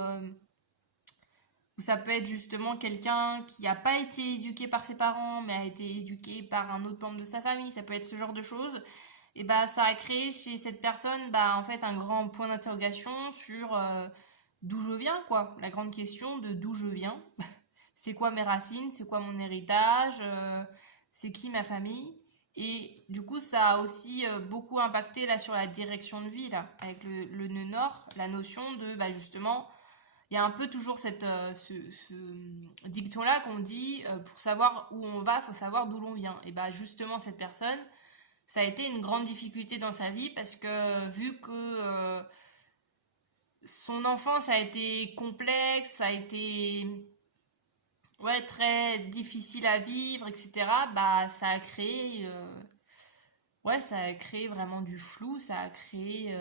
ça peut être justement quelqu'un qui n'a pas été éduqué par ses parents mais a été éduqué par un autre membre de sa famille, ça peut être ce genre de choses, et ça a créé chez cette personne en fait un grand point d'interrogation sur d'où je viens quoi, la grande question de d'où je viens, c'est quoi mes racines, c'est quoi mon héritage, c'est qui ma famille. Et du coup, ça a aussi beaucoup impacté là sur la direction de vie là, avec le nœud nord, la notion de justement, il y a un peu toujours ce dicton-là qu'on dit pour savoir où on va, il faut savoir d'où l'on vient. Et justement, cette personne, ça a été une grande difficulté dans sa vie parce que vu que son enfance a été complexe, a été ouais, très difficile à vivre, etc., ça a créé vraiment du flou, ça a créé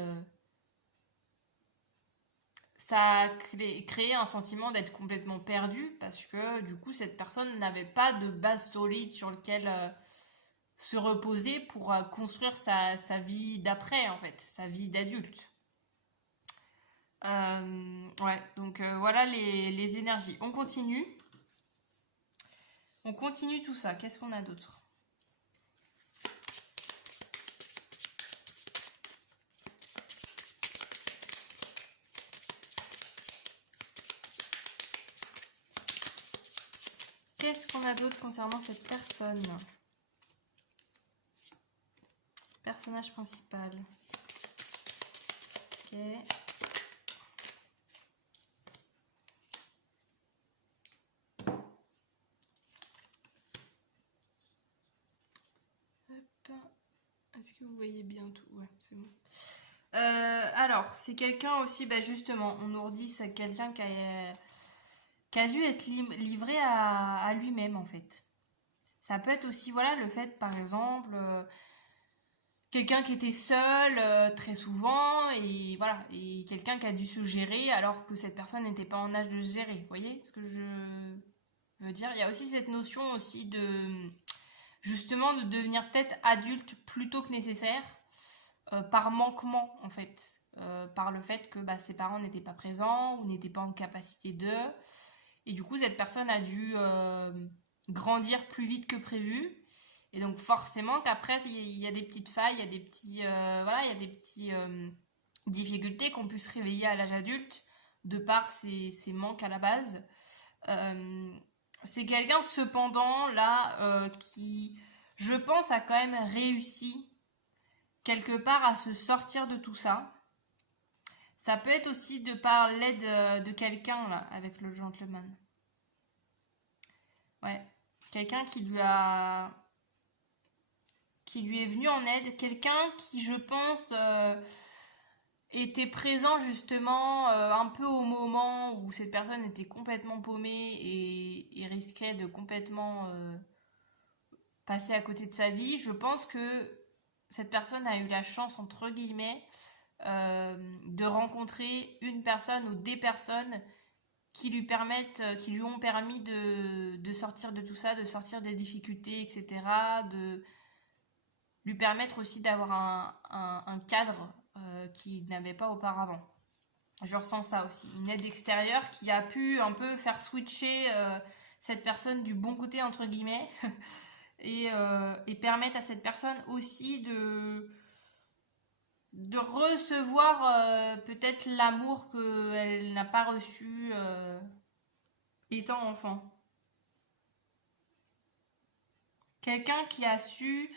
un sentiment d'être complètement perdu parce que du coup cette personne n'avait pas de base solide sur lequel se reposer pour construire sa vie d'après en fait, sa vie d'adulte. Ouais, donc voilà les énergies. On continue tout ça. Qu'est-ce qu'on a d'autre? Qu'est-ce qu'on a d'autre concernant cette personne? Personnage principal. Ok. Hop. Est-ce que vous voyez bien tout? Ouais, c'est bon. Alors, c'est quelqu'un aussi, justement, on nous redit, c'est quelqu'un qui a dû être livré à lui-même, en fait. Ça peut être aussi, voilà, le fait, par exemple, quelqu'un qui était seul très souvent, et voilà, et quelqu'un qui a dû se gérer alors que cette personne n'était pas en âge de se gérer. Vous voyez ce que je veux dire? Il y a aussi cette notion aussi justement, de devenir peut-être adulte plus tôt que nécessaire, par manquement, en fait. par le fait que bah, ses parents n'étaient pas présents ou n'étaient pas en capacité d'eux. Et du coup, cette personne a dû grandir plus vite que prévu. Et donc forcément qu'après, il y a des petites failles, il y a des petits, voilà, il y a des petits difficultés qu'on puisse réveiller à l'âge adulte de par ses manques à la base. C'est quelqu'un cependant là qui, je pense, a quand même réussi quelque part à se sortir de tout ça. Ça peut être aussi de par l'aide de quelqu'un là avec le gentleman. Ouais, quelqu'un qui lui est venu en aide, quelqu'un qui, je pense, était présent justement un peu au moment où cette personne était complètement paumée et risquait de complètement passer à côté de sa vie. Je pense que cette personne a eu la chance, entre guillemets, de rencontrer une personne ou des personnes qui qui lui ont permis de sortir de tout ça, de sortir des difficultés, etc. De lui permettre aussi d'avoir un cadre qu'il n'avait pas auparavant. Je ressens ça aussi. Une aide extérieure qui a pu un peu faire switcher cette personne du bon côté, entre guillemets, et permettre à cette personne aussi de recevoir peut-être l'amour qu'elle n'a pas reçu étant enfant. Quelqu'un qui a su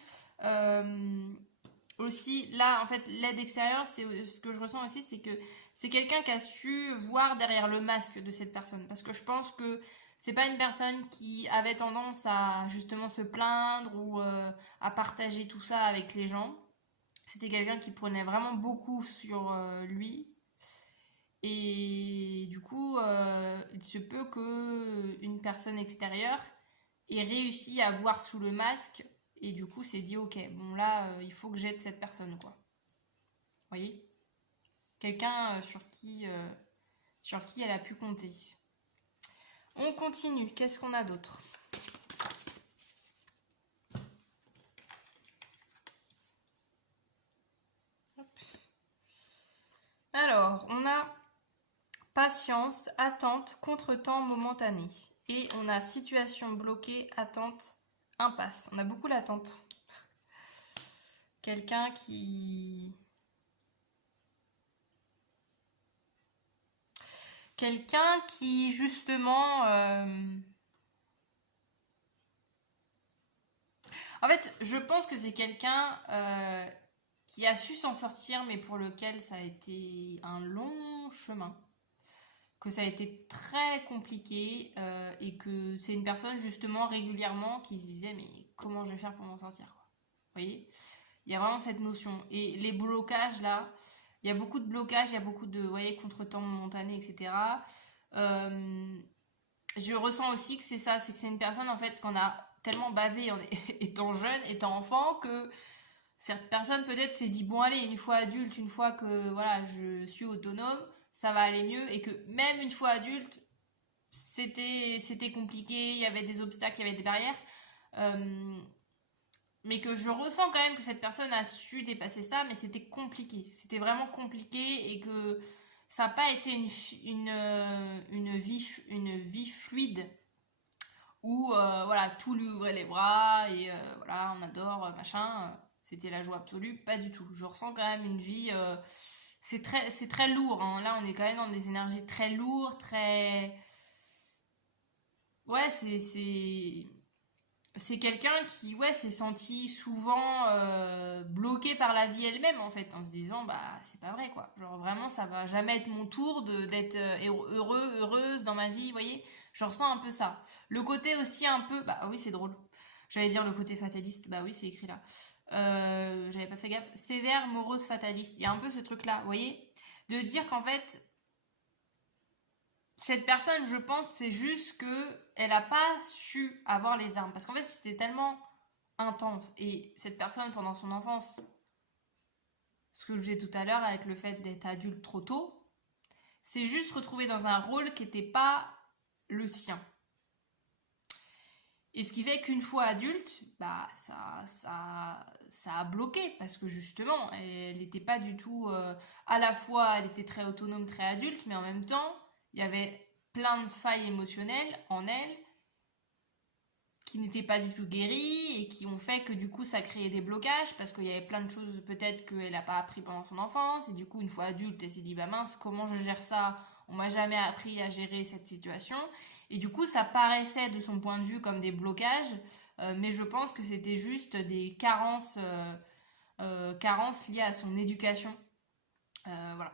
aussi, là en fait l'aide extérieure, c'est ce que je ressens aussi, c'est que c'est quelqu'un qui a su voir derrière le masque de cette personne. Parce que je pense que c'est pas une personne qui avait tendance à justement se plaindre ou à partager tout ça avec les gens. C'était quelqu'un qui prenait vraiment beaucoup sur lui. Et du coup, il se peut que une personne extérieure ait réussi à voir sous le masque et du coup s'est dit ok, bon là, il faut que j'aide cette personne, quoi. Vous voyez? Quelqu'un sur qui elle a pu compter. On continue. Qu'est-ce qu'on a d'autre? Alors, on a patience, attente, contretemps momentané. Et on a situation bloquée, attente, impasse. On a beaucoup l'attente. Quelqu'un qui... Quelqu'un qui, justement... En fait, je pense que c'est quelqu'un qui a su s'en sortir, mais pour lequel ça a été un long chemin. Que ça a été très compliqué et que c'est une personne, justement, régulièrement qui se disait mais comment je vais faire pour m'en sortir, quoi. Vous voyez? Il y a vraiment cette notion. Et les blocages, là, il y a beaucoup de blocages, il y a beaucoup de, vous voyez, contretemps momentanés, etc. Je ressens aussi que c'est ça, c'est que c'est une personne, en fait, qu'on a tellement bavé en étant jeune, étant enfant, que cette personne, peut-être, s'est dit, bon, allez, une fois adulte, une fois que, voilà, je suis autonome, ça va aller mieux, et que même une fois adulte, c'était compliqué, il y avait des obstacles, il y avait des barrières. Mais que je ressens quand même que cette personne a su dépasser ça, mais c'était compliqué. C'était vraiment compliqué et que ça n'a pas été une vie fluide où voilà, tout lui ouvrait les bras et voilà, on adore, machin. C'était la joie absolue. Pas du tout. Je ressens quand même une vie... c'est très lourd, hein. Là, on est quand même dans des énergies très lourdes, très... Ouais, c'est quelqu'un qui ouais s'est senti souvent bloqué par la vie elle-même en fait en se disant bah c'est pas vrai quoi, genre vraiment ça va jamais être mon tour d'être heureuse dans ma vie, vous voyez, je ressens un peu ça, le côté aussi un peu bah oui c'est drôle, j'allais dire le côté fataliste, bah oui c'est écrit là, j'avais pas fait gaffe, sévère morose fataliste, il y a un peu ce truc là, vous voyez, de dire qu'en fait cette personne, je pense, c'est juste que elle n'a pas su avoir les armes. Parce qu'en fait, c'était tellement intense. Et cette personne, pendant son enfance, ce que je disais tout à l'heure avec le fait d'être adulte trop tôt, c'est juste retrouvé dans un rôle qui n'était pas le sien. Et ce qui fait qu'une fois adulte, bah ça a bloqué parce que justement, elle n'était pas du tout. À la fois, elle était très autonome, très adulte, mais en même temps, il y avait plein de failles émotionnelles en elle qui n'étaient pas du tout guéries et qui ont fait que du coup ça créait des blocages parce qu'il y avait plein de choses peut-être qu'elle n'a pas appris pendant son enfance et du coup une fois adulte elle s'est dit bah mince comment je gère ça, on m'a jamais appris à gérer cette situation et du coup ça paraissait de son point de vue comme des blocages mais je pense que c'était juste des carences liées à son éducation. Voilà.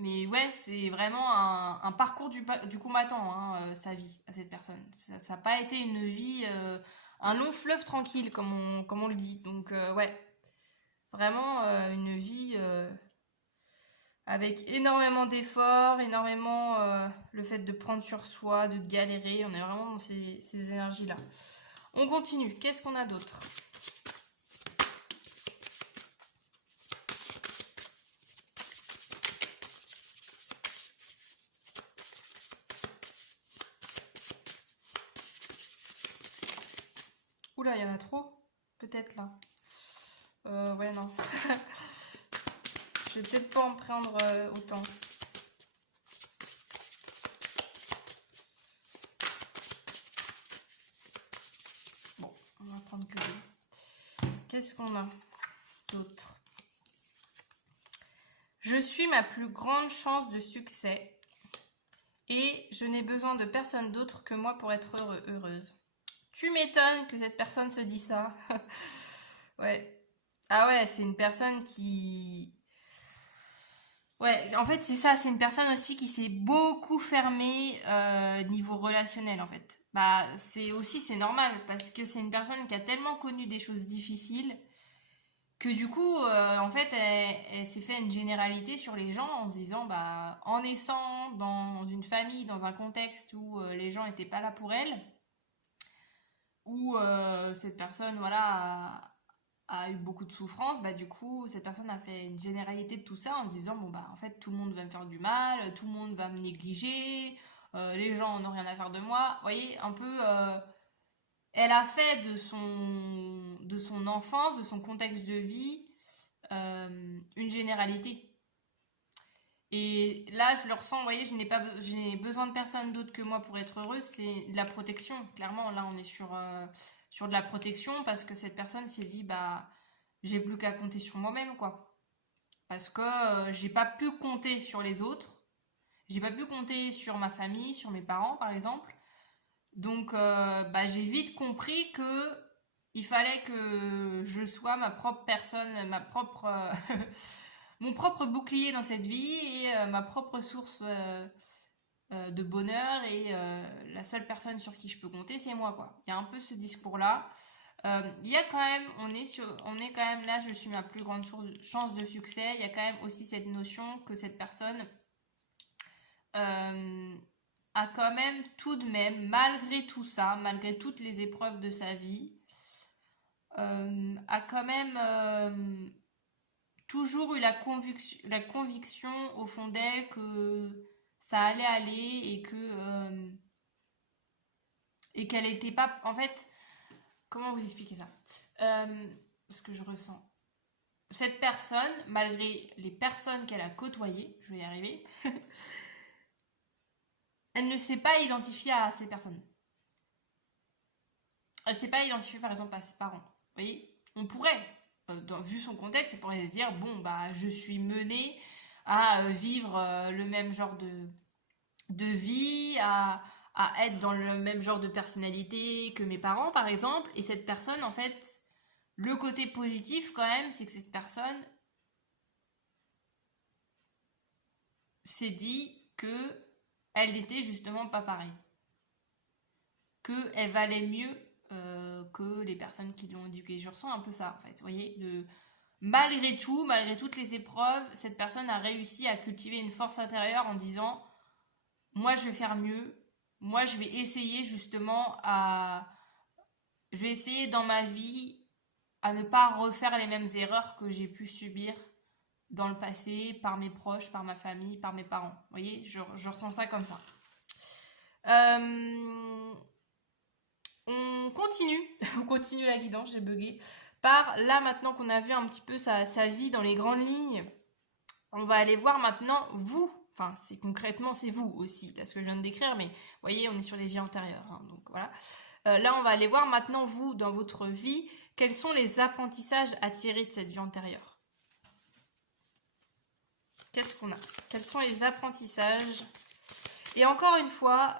Mais ouais, c'est vraiment un parcours du combattant, hein, sa vie, à cette personne. Ça n'a pas été une vie, un long fleuve tranquille, comme on le dit. Donc, ouais, vraiment une vie avec énormément d'efforts, énormément le fait de prendre sur soi, de galérer. On est vraiment dans ces énergies-là. On continue. Qu'est-ce qu'on a d'autre? Oula, il y en a trop? Peut-être là. Ouais, non. Je vais peut-être pas en prendre autant. Bon, on va prendre que deux. Qu'est-ce qu'on a d'autre? Je suis ma plus grande chance de succès et je n'ai besoin de personne d'autre que moi pour être heureuse. Tu m'étonnes que cette personne se dit ça. Ouais. Ah ouais, c'est une personne qui... Ouais, en fait, c'est ça, c'est une personne aussi qui s'est beaucoup fermée niveau relationnel, en fait. Bah, c'est normal, parce que c'est une personne qui a tellement connu des choses difficiles que du coup, en fait, elle s'est fait une généralité sur les gens en se disant, bah, en naissant dans une famille, dans un contexte où les gens n'étaient pas là pour elle, où cette personne, voilà, a eu beaucoup de souffrance, bah du coup, cette personne a fait une généralité de tout ça en se disant, bon bah en fait, tout le monde va me faire du mal, tout le monde va me négliger, les gens n'ont rien à faire de moi. Vous voyez, un peu, elle a fait de son enfance, de son contexte de vie, une généralité. Et là, je le ressens, vous voyez, j'ai besoin de personne d'autre que moi pour être heureuse, c'est de la protection. Clairement, là, on est sur de la protection parce que cette personne s'est dit, bah, j'ai plus qu'à compter sur moi-même, quoi. Parce que j'ai pas pu compter sur les autres, j'ai pas pu compter sur ma famille, sur mes parents, par exemple. Donc, bah, j'ai vite compris que il fallait que je sois ma propre personne, mon propre bouclier dans cette vie et ma propre source de bonheur et la seule personne sur qui je peux compter, c'est moi, quoi. Il y a un peu ce discours-là. Il y a quand même, on est quand même là, je suis ma plus grande chance de succès. Il y a quand même aussi cette notion que cette personne euh, a quand même tout de même, malgré tout ça, malgré toutes les épreuves de sa vie, a quand même toujours eu la conviction au fond d'elle que ça allait aller et qu'elle n'était pas... En fait, comment vous expliquer ça? Ce que je ressens. Cette personne, malgré les personnes qu'elle a côtoyées, je vais y arriver, elle ne s'est pas identifiée à ces personnes. Elle ne s'est pas identifiée par exemple à ses parents. Vous voyez? On pourrait, vu son contexte, elle pourrait se dire, bon, bah, je suis menée à vivre le même genre de vie, à être dans le même genre de personnalité que mes parents, par exemple. Et cette personne, en fait, le côté positif quand même, c'est que cette personne s'est dit que elle n'était justement pas pareille. Qu'elle valait mieux que les personnes qui l'ont éduquée. Je ressens un peu ça, en fait. Vous voyez, malgré tout, malgré toutes les épreuves, cette personne a réussi à cultiver une force intérieure en disant moi je vais faire mieux, moi je vais essayer justement je vais essayer dans ma vie à ne pas refaire les mêmes erreurs que j'ai pu subir dans le passé par mes proches, par ma famille, par mes parents. Vous voyez, je ressens ça comme ça. on continue, on continue la guidance, j'ai bugué, par là maintenant qu'on a vu un petit peu sa vie dans les grandes lignes, on va aller voir maintenant vous, enfin c'est concrètement c'est vous aussi, là ce que je viens de décrire, mais vous voyez on est sur les vies antérieures, hein, donc voilà. Là on va aller voir maintenant vous dans votre vie, quels sont les apprentissages à tirer de cette vie antérieure. Qu'est-ce qu'on a? Quels sont les apprentissages? Et encore une fois,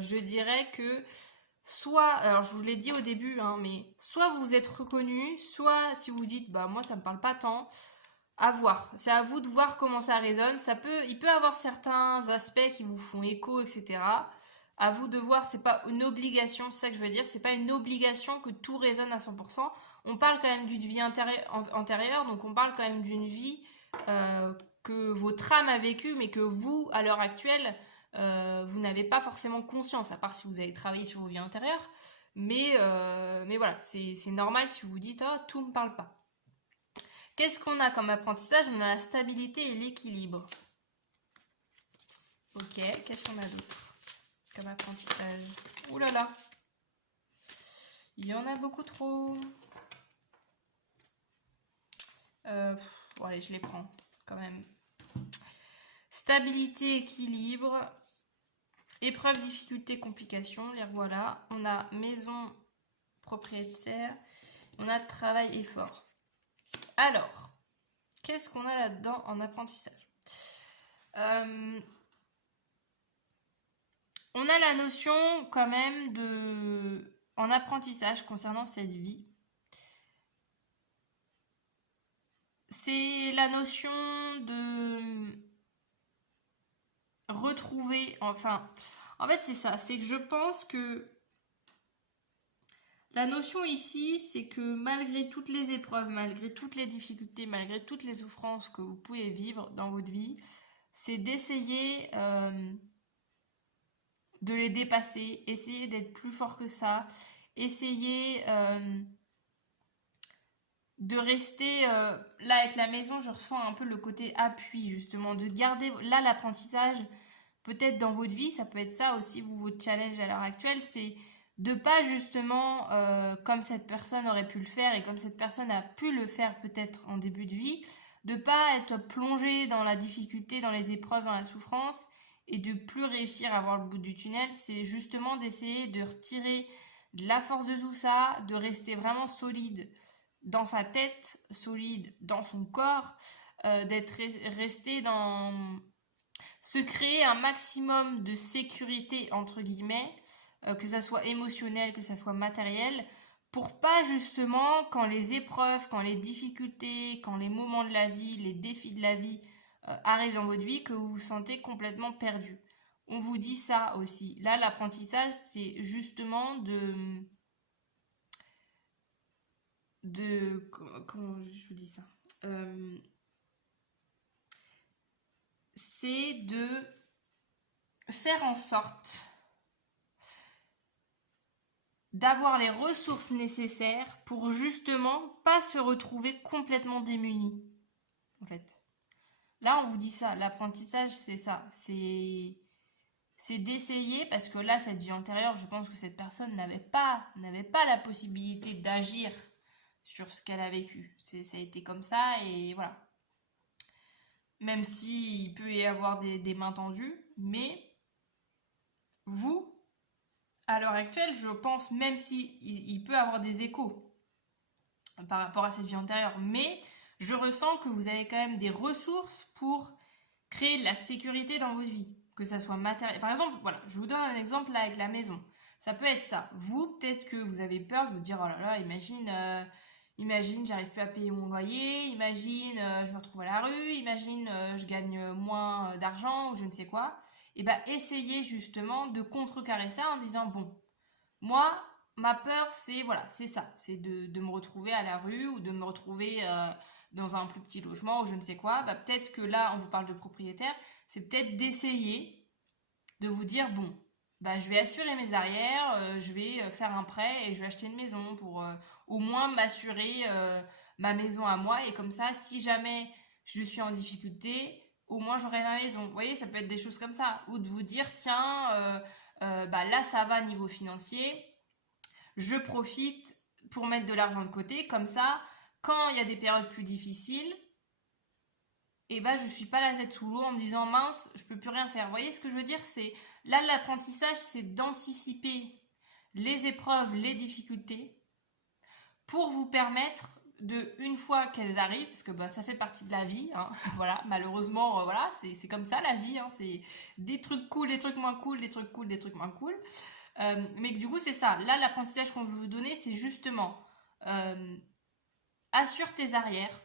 je dirais que soit, alors je vous l'ai dit au début, hein, mais soit vous vous êtes reconnu, soit si vous dites, bah moi ça me parle pas tant, à voir. C'est à vous de voir comment ça résonne. Il peut avoir certains aspects qui vous font écho, etc. À vous de voir, c'est pas une obligation, c'est ça que je veux dire, c'est pas une obligation que tout résonne à 100%. On parle quand même d'une vie antérieure, donc on parle quand même d'une vie que votre âme a vécue, mais que vous, à l'heure actuelle, vous n'avez pas forcément conscience, à part si vous avez travaillé sur vos vies antérieures. Mais voilà, c'est normal si vous vous dites, oh, tout me parle pas. Qu'est-ce qu'on a comme apprentissage? On a la stabilité et l'équilibre. Ok, qu'est-ce qu'on a d'autre comme apprentissage? Ouh là là, il y en a beaucoup trop. Bon, allez, je les prends quand même. Stabilité, équilibre, épreuve, difficulté, complication, les revoilà. On a maison, propriétaire, on a travail, effort. Alors, qu'est-ce qu'on a là-dedans en apprentissage? On a la notion quand même en apprentissage concernant cette vie. C'est la notion de retrouver, enfin, en fait c'est ça, c'est que je pense que la notion ici, c'est que malgré toutes les épreuves, malgré toutes les difficultés, malgré toutes les souffrances que vous pouvez vivre dans votre vie, c'est d'essayer de les dépasser, essayer d'être plus fort que ça, essayer de rester là avec la maison. Je ressens un peu le côté appui, justement, de garder là l'apprentissage. Peut-être dans votre vie, ça peut être ça aussi, votre challenge à l'heure actuelle, c'est de pas justement, comme cette personne aurait pu le faire et comme cette personne a pu le faire peut-être en début de vie, de pas être plongé dans la difficulté, dans les épreuves, dans la souffrance et de plus réussir à voir le bout du tunnel. C'est justement d'essayer de retirer de la force de tout ça, de rester vraiment solide dans sa tête, solide dans son corps, d'être resté dans... se créer un maximum de sécurité, entre guillemets, que ça soit émotionnel, que ça soit matériel, pour pas justement, quand les épreuves, quand les difficultés, quand les moments de la vie, les défis de la vie arrivent dans votre vie, que vous vous sentez complètement perdu. On vous dit ça aussi. Là, l'apprentissage, c'est justement comment je vous dis ça, c'est de faire en sorte d'avoir les ressources nécessaires pour justement pas se retrouver complètement démunis. En fait, là on vous dit ça, l'apprentissage c'est ça, c'est d'essayer, parce que là cette vie antérieure, je pense que cette personne n'avait pas la possibilité d'agir sur ce qu'elle a vécu. Ça a été comme ça et voilà. Même s'il peut y avoir des mains tendues, mais vous, à l'heure actuelle, je pense, même il peut avoir des échos par rapport à cette vie antérieure, mais je ressens que vous avez quand même des ressources pour créer de la sécurité dans votre vie, que ça soit matériel. Par exemple, voilà, je vous donne un exemple là avec la maison. Ça peut être ça. Vous, peut-être que vous avez peur de vous dire, oh là là, imagine, j'arrive plus à payer mon loyer, imagine, je me retrouve à la rue, imagine, je gagne moins d'argent ou je ne sais quoi. Et bien, essayez justement de contrecarrer ça en disant, bon, moi, ma peur, c'est voilà, c'est ça, c'est de me retrouver à la rue ou de me retrouver dans un plus petit logement ou je ne sais quoi. Bah, peut-être que là, on vous parle de propriétaire, c'est peut-être d'essayer de vous dire, bon, bah, je vais assurer mes arrières, je vais faire un prêt et je vais acheter une maison pour au moins m'assurer ma maison à moi. Et comme ça, si jamais je suis en difficulté, au moins j'aurai ma maison. Vous voyez, ça peut être des choses comme ça. Ou de vous dire, tiens, bah là ça va niveau financier, je profite pour mettre de l'argent de côté, comme ça, quand il y a des périodes plus difficiles, et ben je suis pas la tête sous l'eau en me disant mince, je peux plus rien faire. Vous voyez ce que je veux dire? C'est là l'apprentissage, c'est d'anticiper les épreuves, les difficultés pour vous permettre de, une fois qu'elles arrivent, parce que bah, ça fait partie de la vie, hein, voilà, malheureusement, voilà, c'est comme ça la vie, hein, c'est des trucs cool, des trucs moins cool, des trucs cool, des trucs moins cool. Mais du coup, c'est ça. Là, l'apprentissage qu'on veut vous donner, c'est justement assure tes arrières,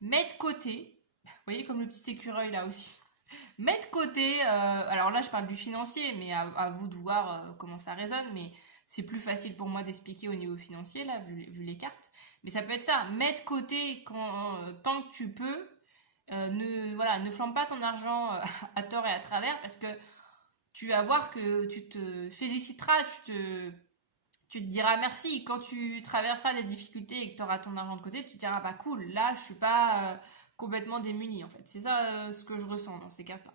mets de côté, vous voyez comme le petit écureuil là aussi, mets de côté, alors là je parle du financier, mais à vous de voir comment ça résonne, mais c'est plus facile pour moi d'expliquer au niveau financier là, vu les cartes. Mais ça peut être ça, mets de côté tant que tu peux, ne flambe pas ton argent à tort et à travers, parce que tu vas voir que tu te féliciteras, tu te diras merci. Quand tu traverseras des difficultés et que tu auras ton argent de côté, tu te diras bah cool, là je suis pas complètement démunie en fait. C'est ça ce que je ressens dans ces cartes-là.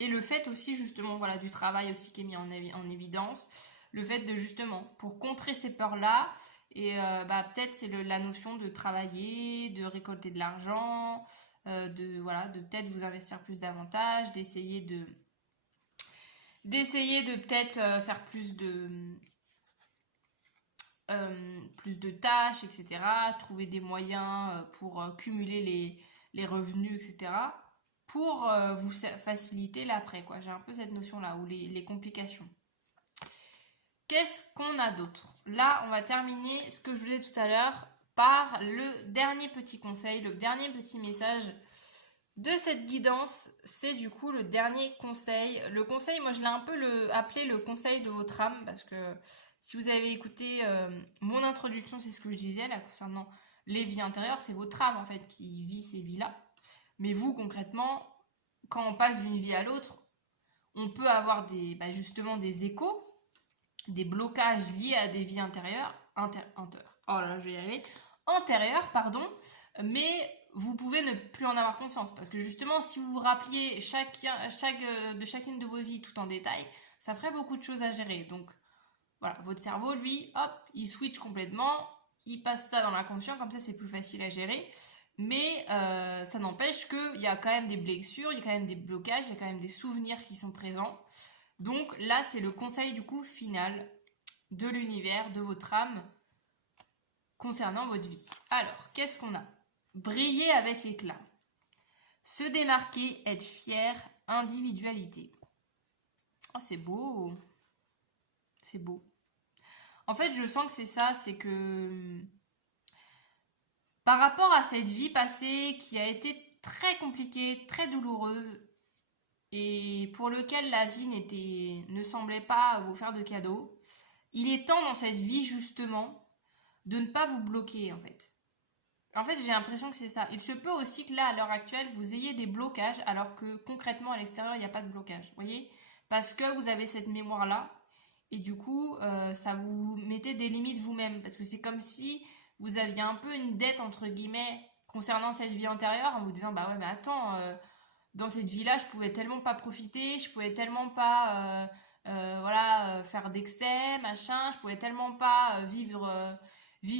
Et le fait aussi justement voilà du travail aussi qui est mis en évidence, le fait de justement pour contrer ces peurs-là, et bah peut-être c'est la notion de travailler, de récolter de l'argent, de peut-être vous investir plus davantage, d'essayer de peut-être faire plus de tâches, etc. Trouver des moyens pour cumuler les revenus, etc. Pour vous faciliter l'après, quoi. J'ai un peu cette notion-là, ou les complications. Qu'est-ce qu'on a d'autre? Là, on va terminer ce que je vous disais tout à l'heure par le dernier petit conseil, le dernier petit message de cette guidance. C'est du coup le dernier conseil. Le conseil, moi je l'ai un peu appelé le conseil de votre âme, parce que si vous avez écouté mon introduction, c'est ce que je disais là concernant les vies intérieures, c'est votre âme en fait qui vit ces vies-là. Mais vous, concrètement, quand on passe d'une vie à l'autre, on peut avoir justement des échos, des blocages liés à des vies antérieures, antérieures, pardon, mais vous pouvez ne plus en avoir conscience, parce que justement, si vous vous rappeliez de chacune de vos vies tout en détail, ça ferait beaucoup de choses à gérer. Donc, voilà, votre cerveau, lui, hop, il switch complètement, il passe ça dans l'inconscient, comme ça c'est plus facile à gérer. Mais ça n'empêche qu'il y a quand même des blessures, il y a quand même des blocages, il y a quand même des souvenirs qui sont présents. Donc là, c'est le conseil du coup final de l'univers, de votre âme, concernant votre vie. Alors, qu'est-ce qu'on a? Briller avec éclat. Se démarquer, être fier, individualité. Oh, c'est beau. C'est beau. En fait, je sens que c'est ça, c'est que par rapport à cette vie passée qui a été très compliquée, très douloureuse, et pour lequel la vie ne semblait pas vous faire de cadeaux, il est temps dans cette vie justement de ne pas vous bloquer en fait. En fait, j'ai l'impression que c'est ça. Il se peut aussi que là, à l'heure actuelle, vous ayez des blocages, alors que concrètement, à l'extérieur, il n'y a pas de blocage. Vous voyez? Parce que vous avez cette mémoire-là, et du coup, ça vous mettait des limites vous-même. Parce que c'est comme si vous aviez un peu une dette, entre guillemets, concernant cette vie antérieure, en vous disant, bah ouais, mais attends, dans cette vie-là, je pouvais tellement pas profiter, je pouvais tellement pas, voilà, faire d'excès, machin, je pouvais tellement pas vivre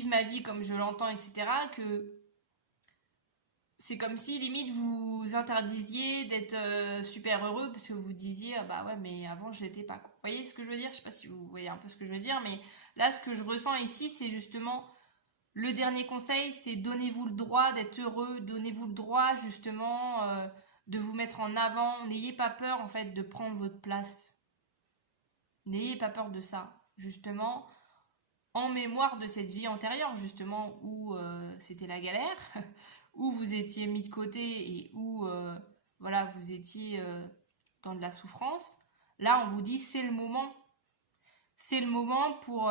ma vie comme je l'entends, etc., que c'est comme si limite vous interdisiez d'être super heureux parce que vous disiez ah bah ouais mais avant je l'étais pas quoi. Vous voyez ce que je veux dire? Je sais pas si vous voyez un peu ce que je veux dire, mais là ce que je ressens ici c'est justement le dernier conseil, c'est donnez-vous le droit d'être heureux, donnez-vous le droit justement de vous mettre en avant, n'ayez pas peur en fait de prendre votre place, n'ayez pas peur de ça, justement en mémoire de cette vie antérieure justement où c'était la galère, où vous étiez mis de côté et où voilà vous étiez dans de la souffrance. Là on vous dit c'est le moment pour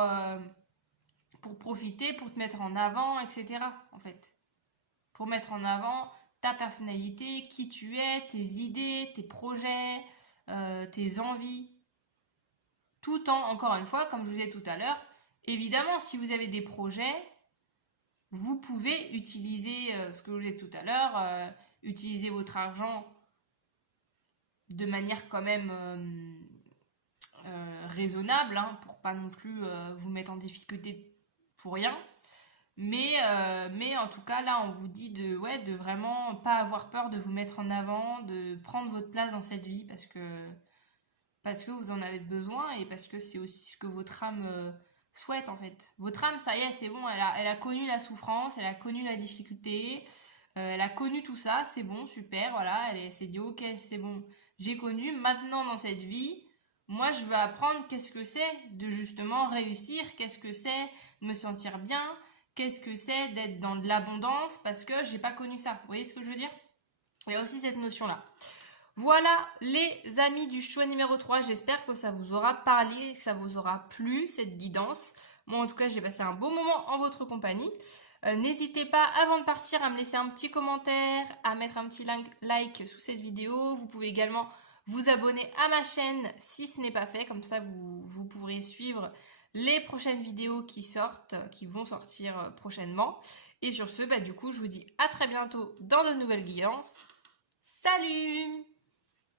profiter, pour te mettre en avant, etc. En fait, pour mettre en avant ta personnalité, qui tu es, tes idées, tes projets, tes envies, tout en, encore une fois, comme je vous disais tout à l'heure, évidemment, si vous avez des projets, vous pouvez utiliser ce que je vous disais tout à l'heure, utiliser votre argent de manière quand même raisonnable, hein, pour pas non plus vous mettre en difficulté pour rien. Mais en tout cas, là, on vous dit de vraiment pas avoir peur de vous mettre en avant, de prendre votre place dans cette vie parce que vous en avez besoin et parce que c'est aussi ce que votre âme souhaite en fait. Votre âme, ça y est, c'est bon, elle a connu la souffrance, elle a connu la difficulté, elle a connu tout ça, c'est bon, super, voilà, elle s'est dit ok, c'est bon, j'ai connu, maintenant dans cette vie, moi je veux apprendre qu'est-ce que c'est de justement réussir, qu'est-ce que c'est de me sentir bien, qu'est-ce que c'est d'être dans de l'abondance parce que j'ai pas connu ça. Vous voyez ce que je veux dire? Il y a aussi cette notion-là. Voilà les amis du choix numéro 3, j'espère que ça vous aura parlé, que ça vous aura plu cette guidance. Moi en tout cas j'ai passé un beau moment en votre compagnie. N'hésitez pas avant de partir à me laisser un petit commentaire, à mettre un petit like sous cette vidéo. Vous pouvez également vous abonner à ma chaîne si ce n'est pas fait, comme ça vous pourrez suivre les prochaines vidéos qui vont sortir prochainement. Et sur ce, du coup je vous dis à très bientôt dans de nouvelles guidances. Salut!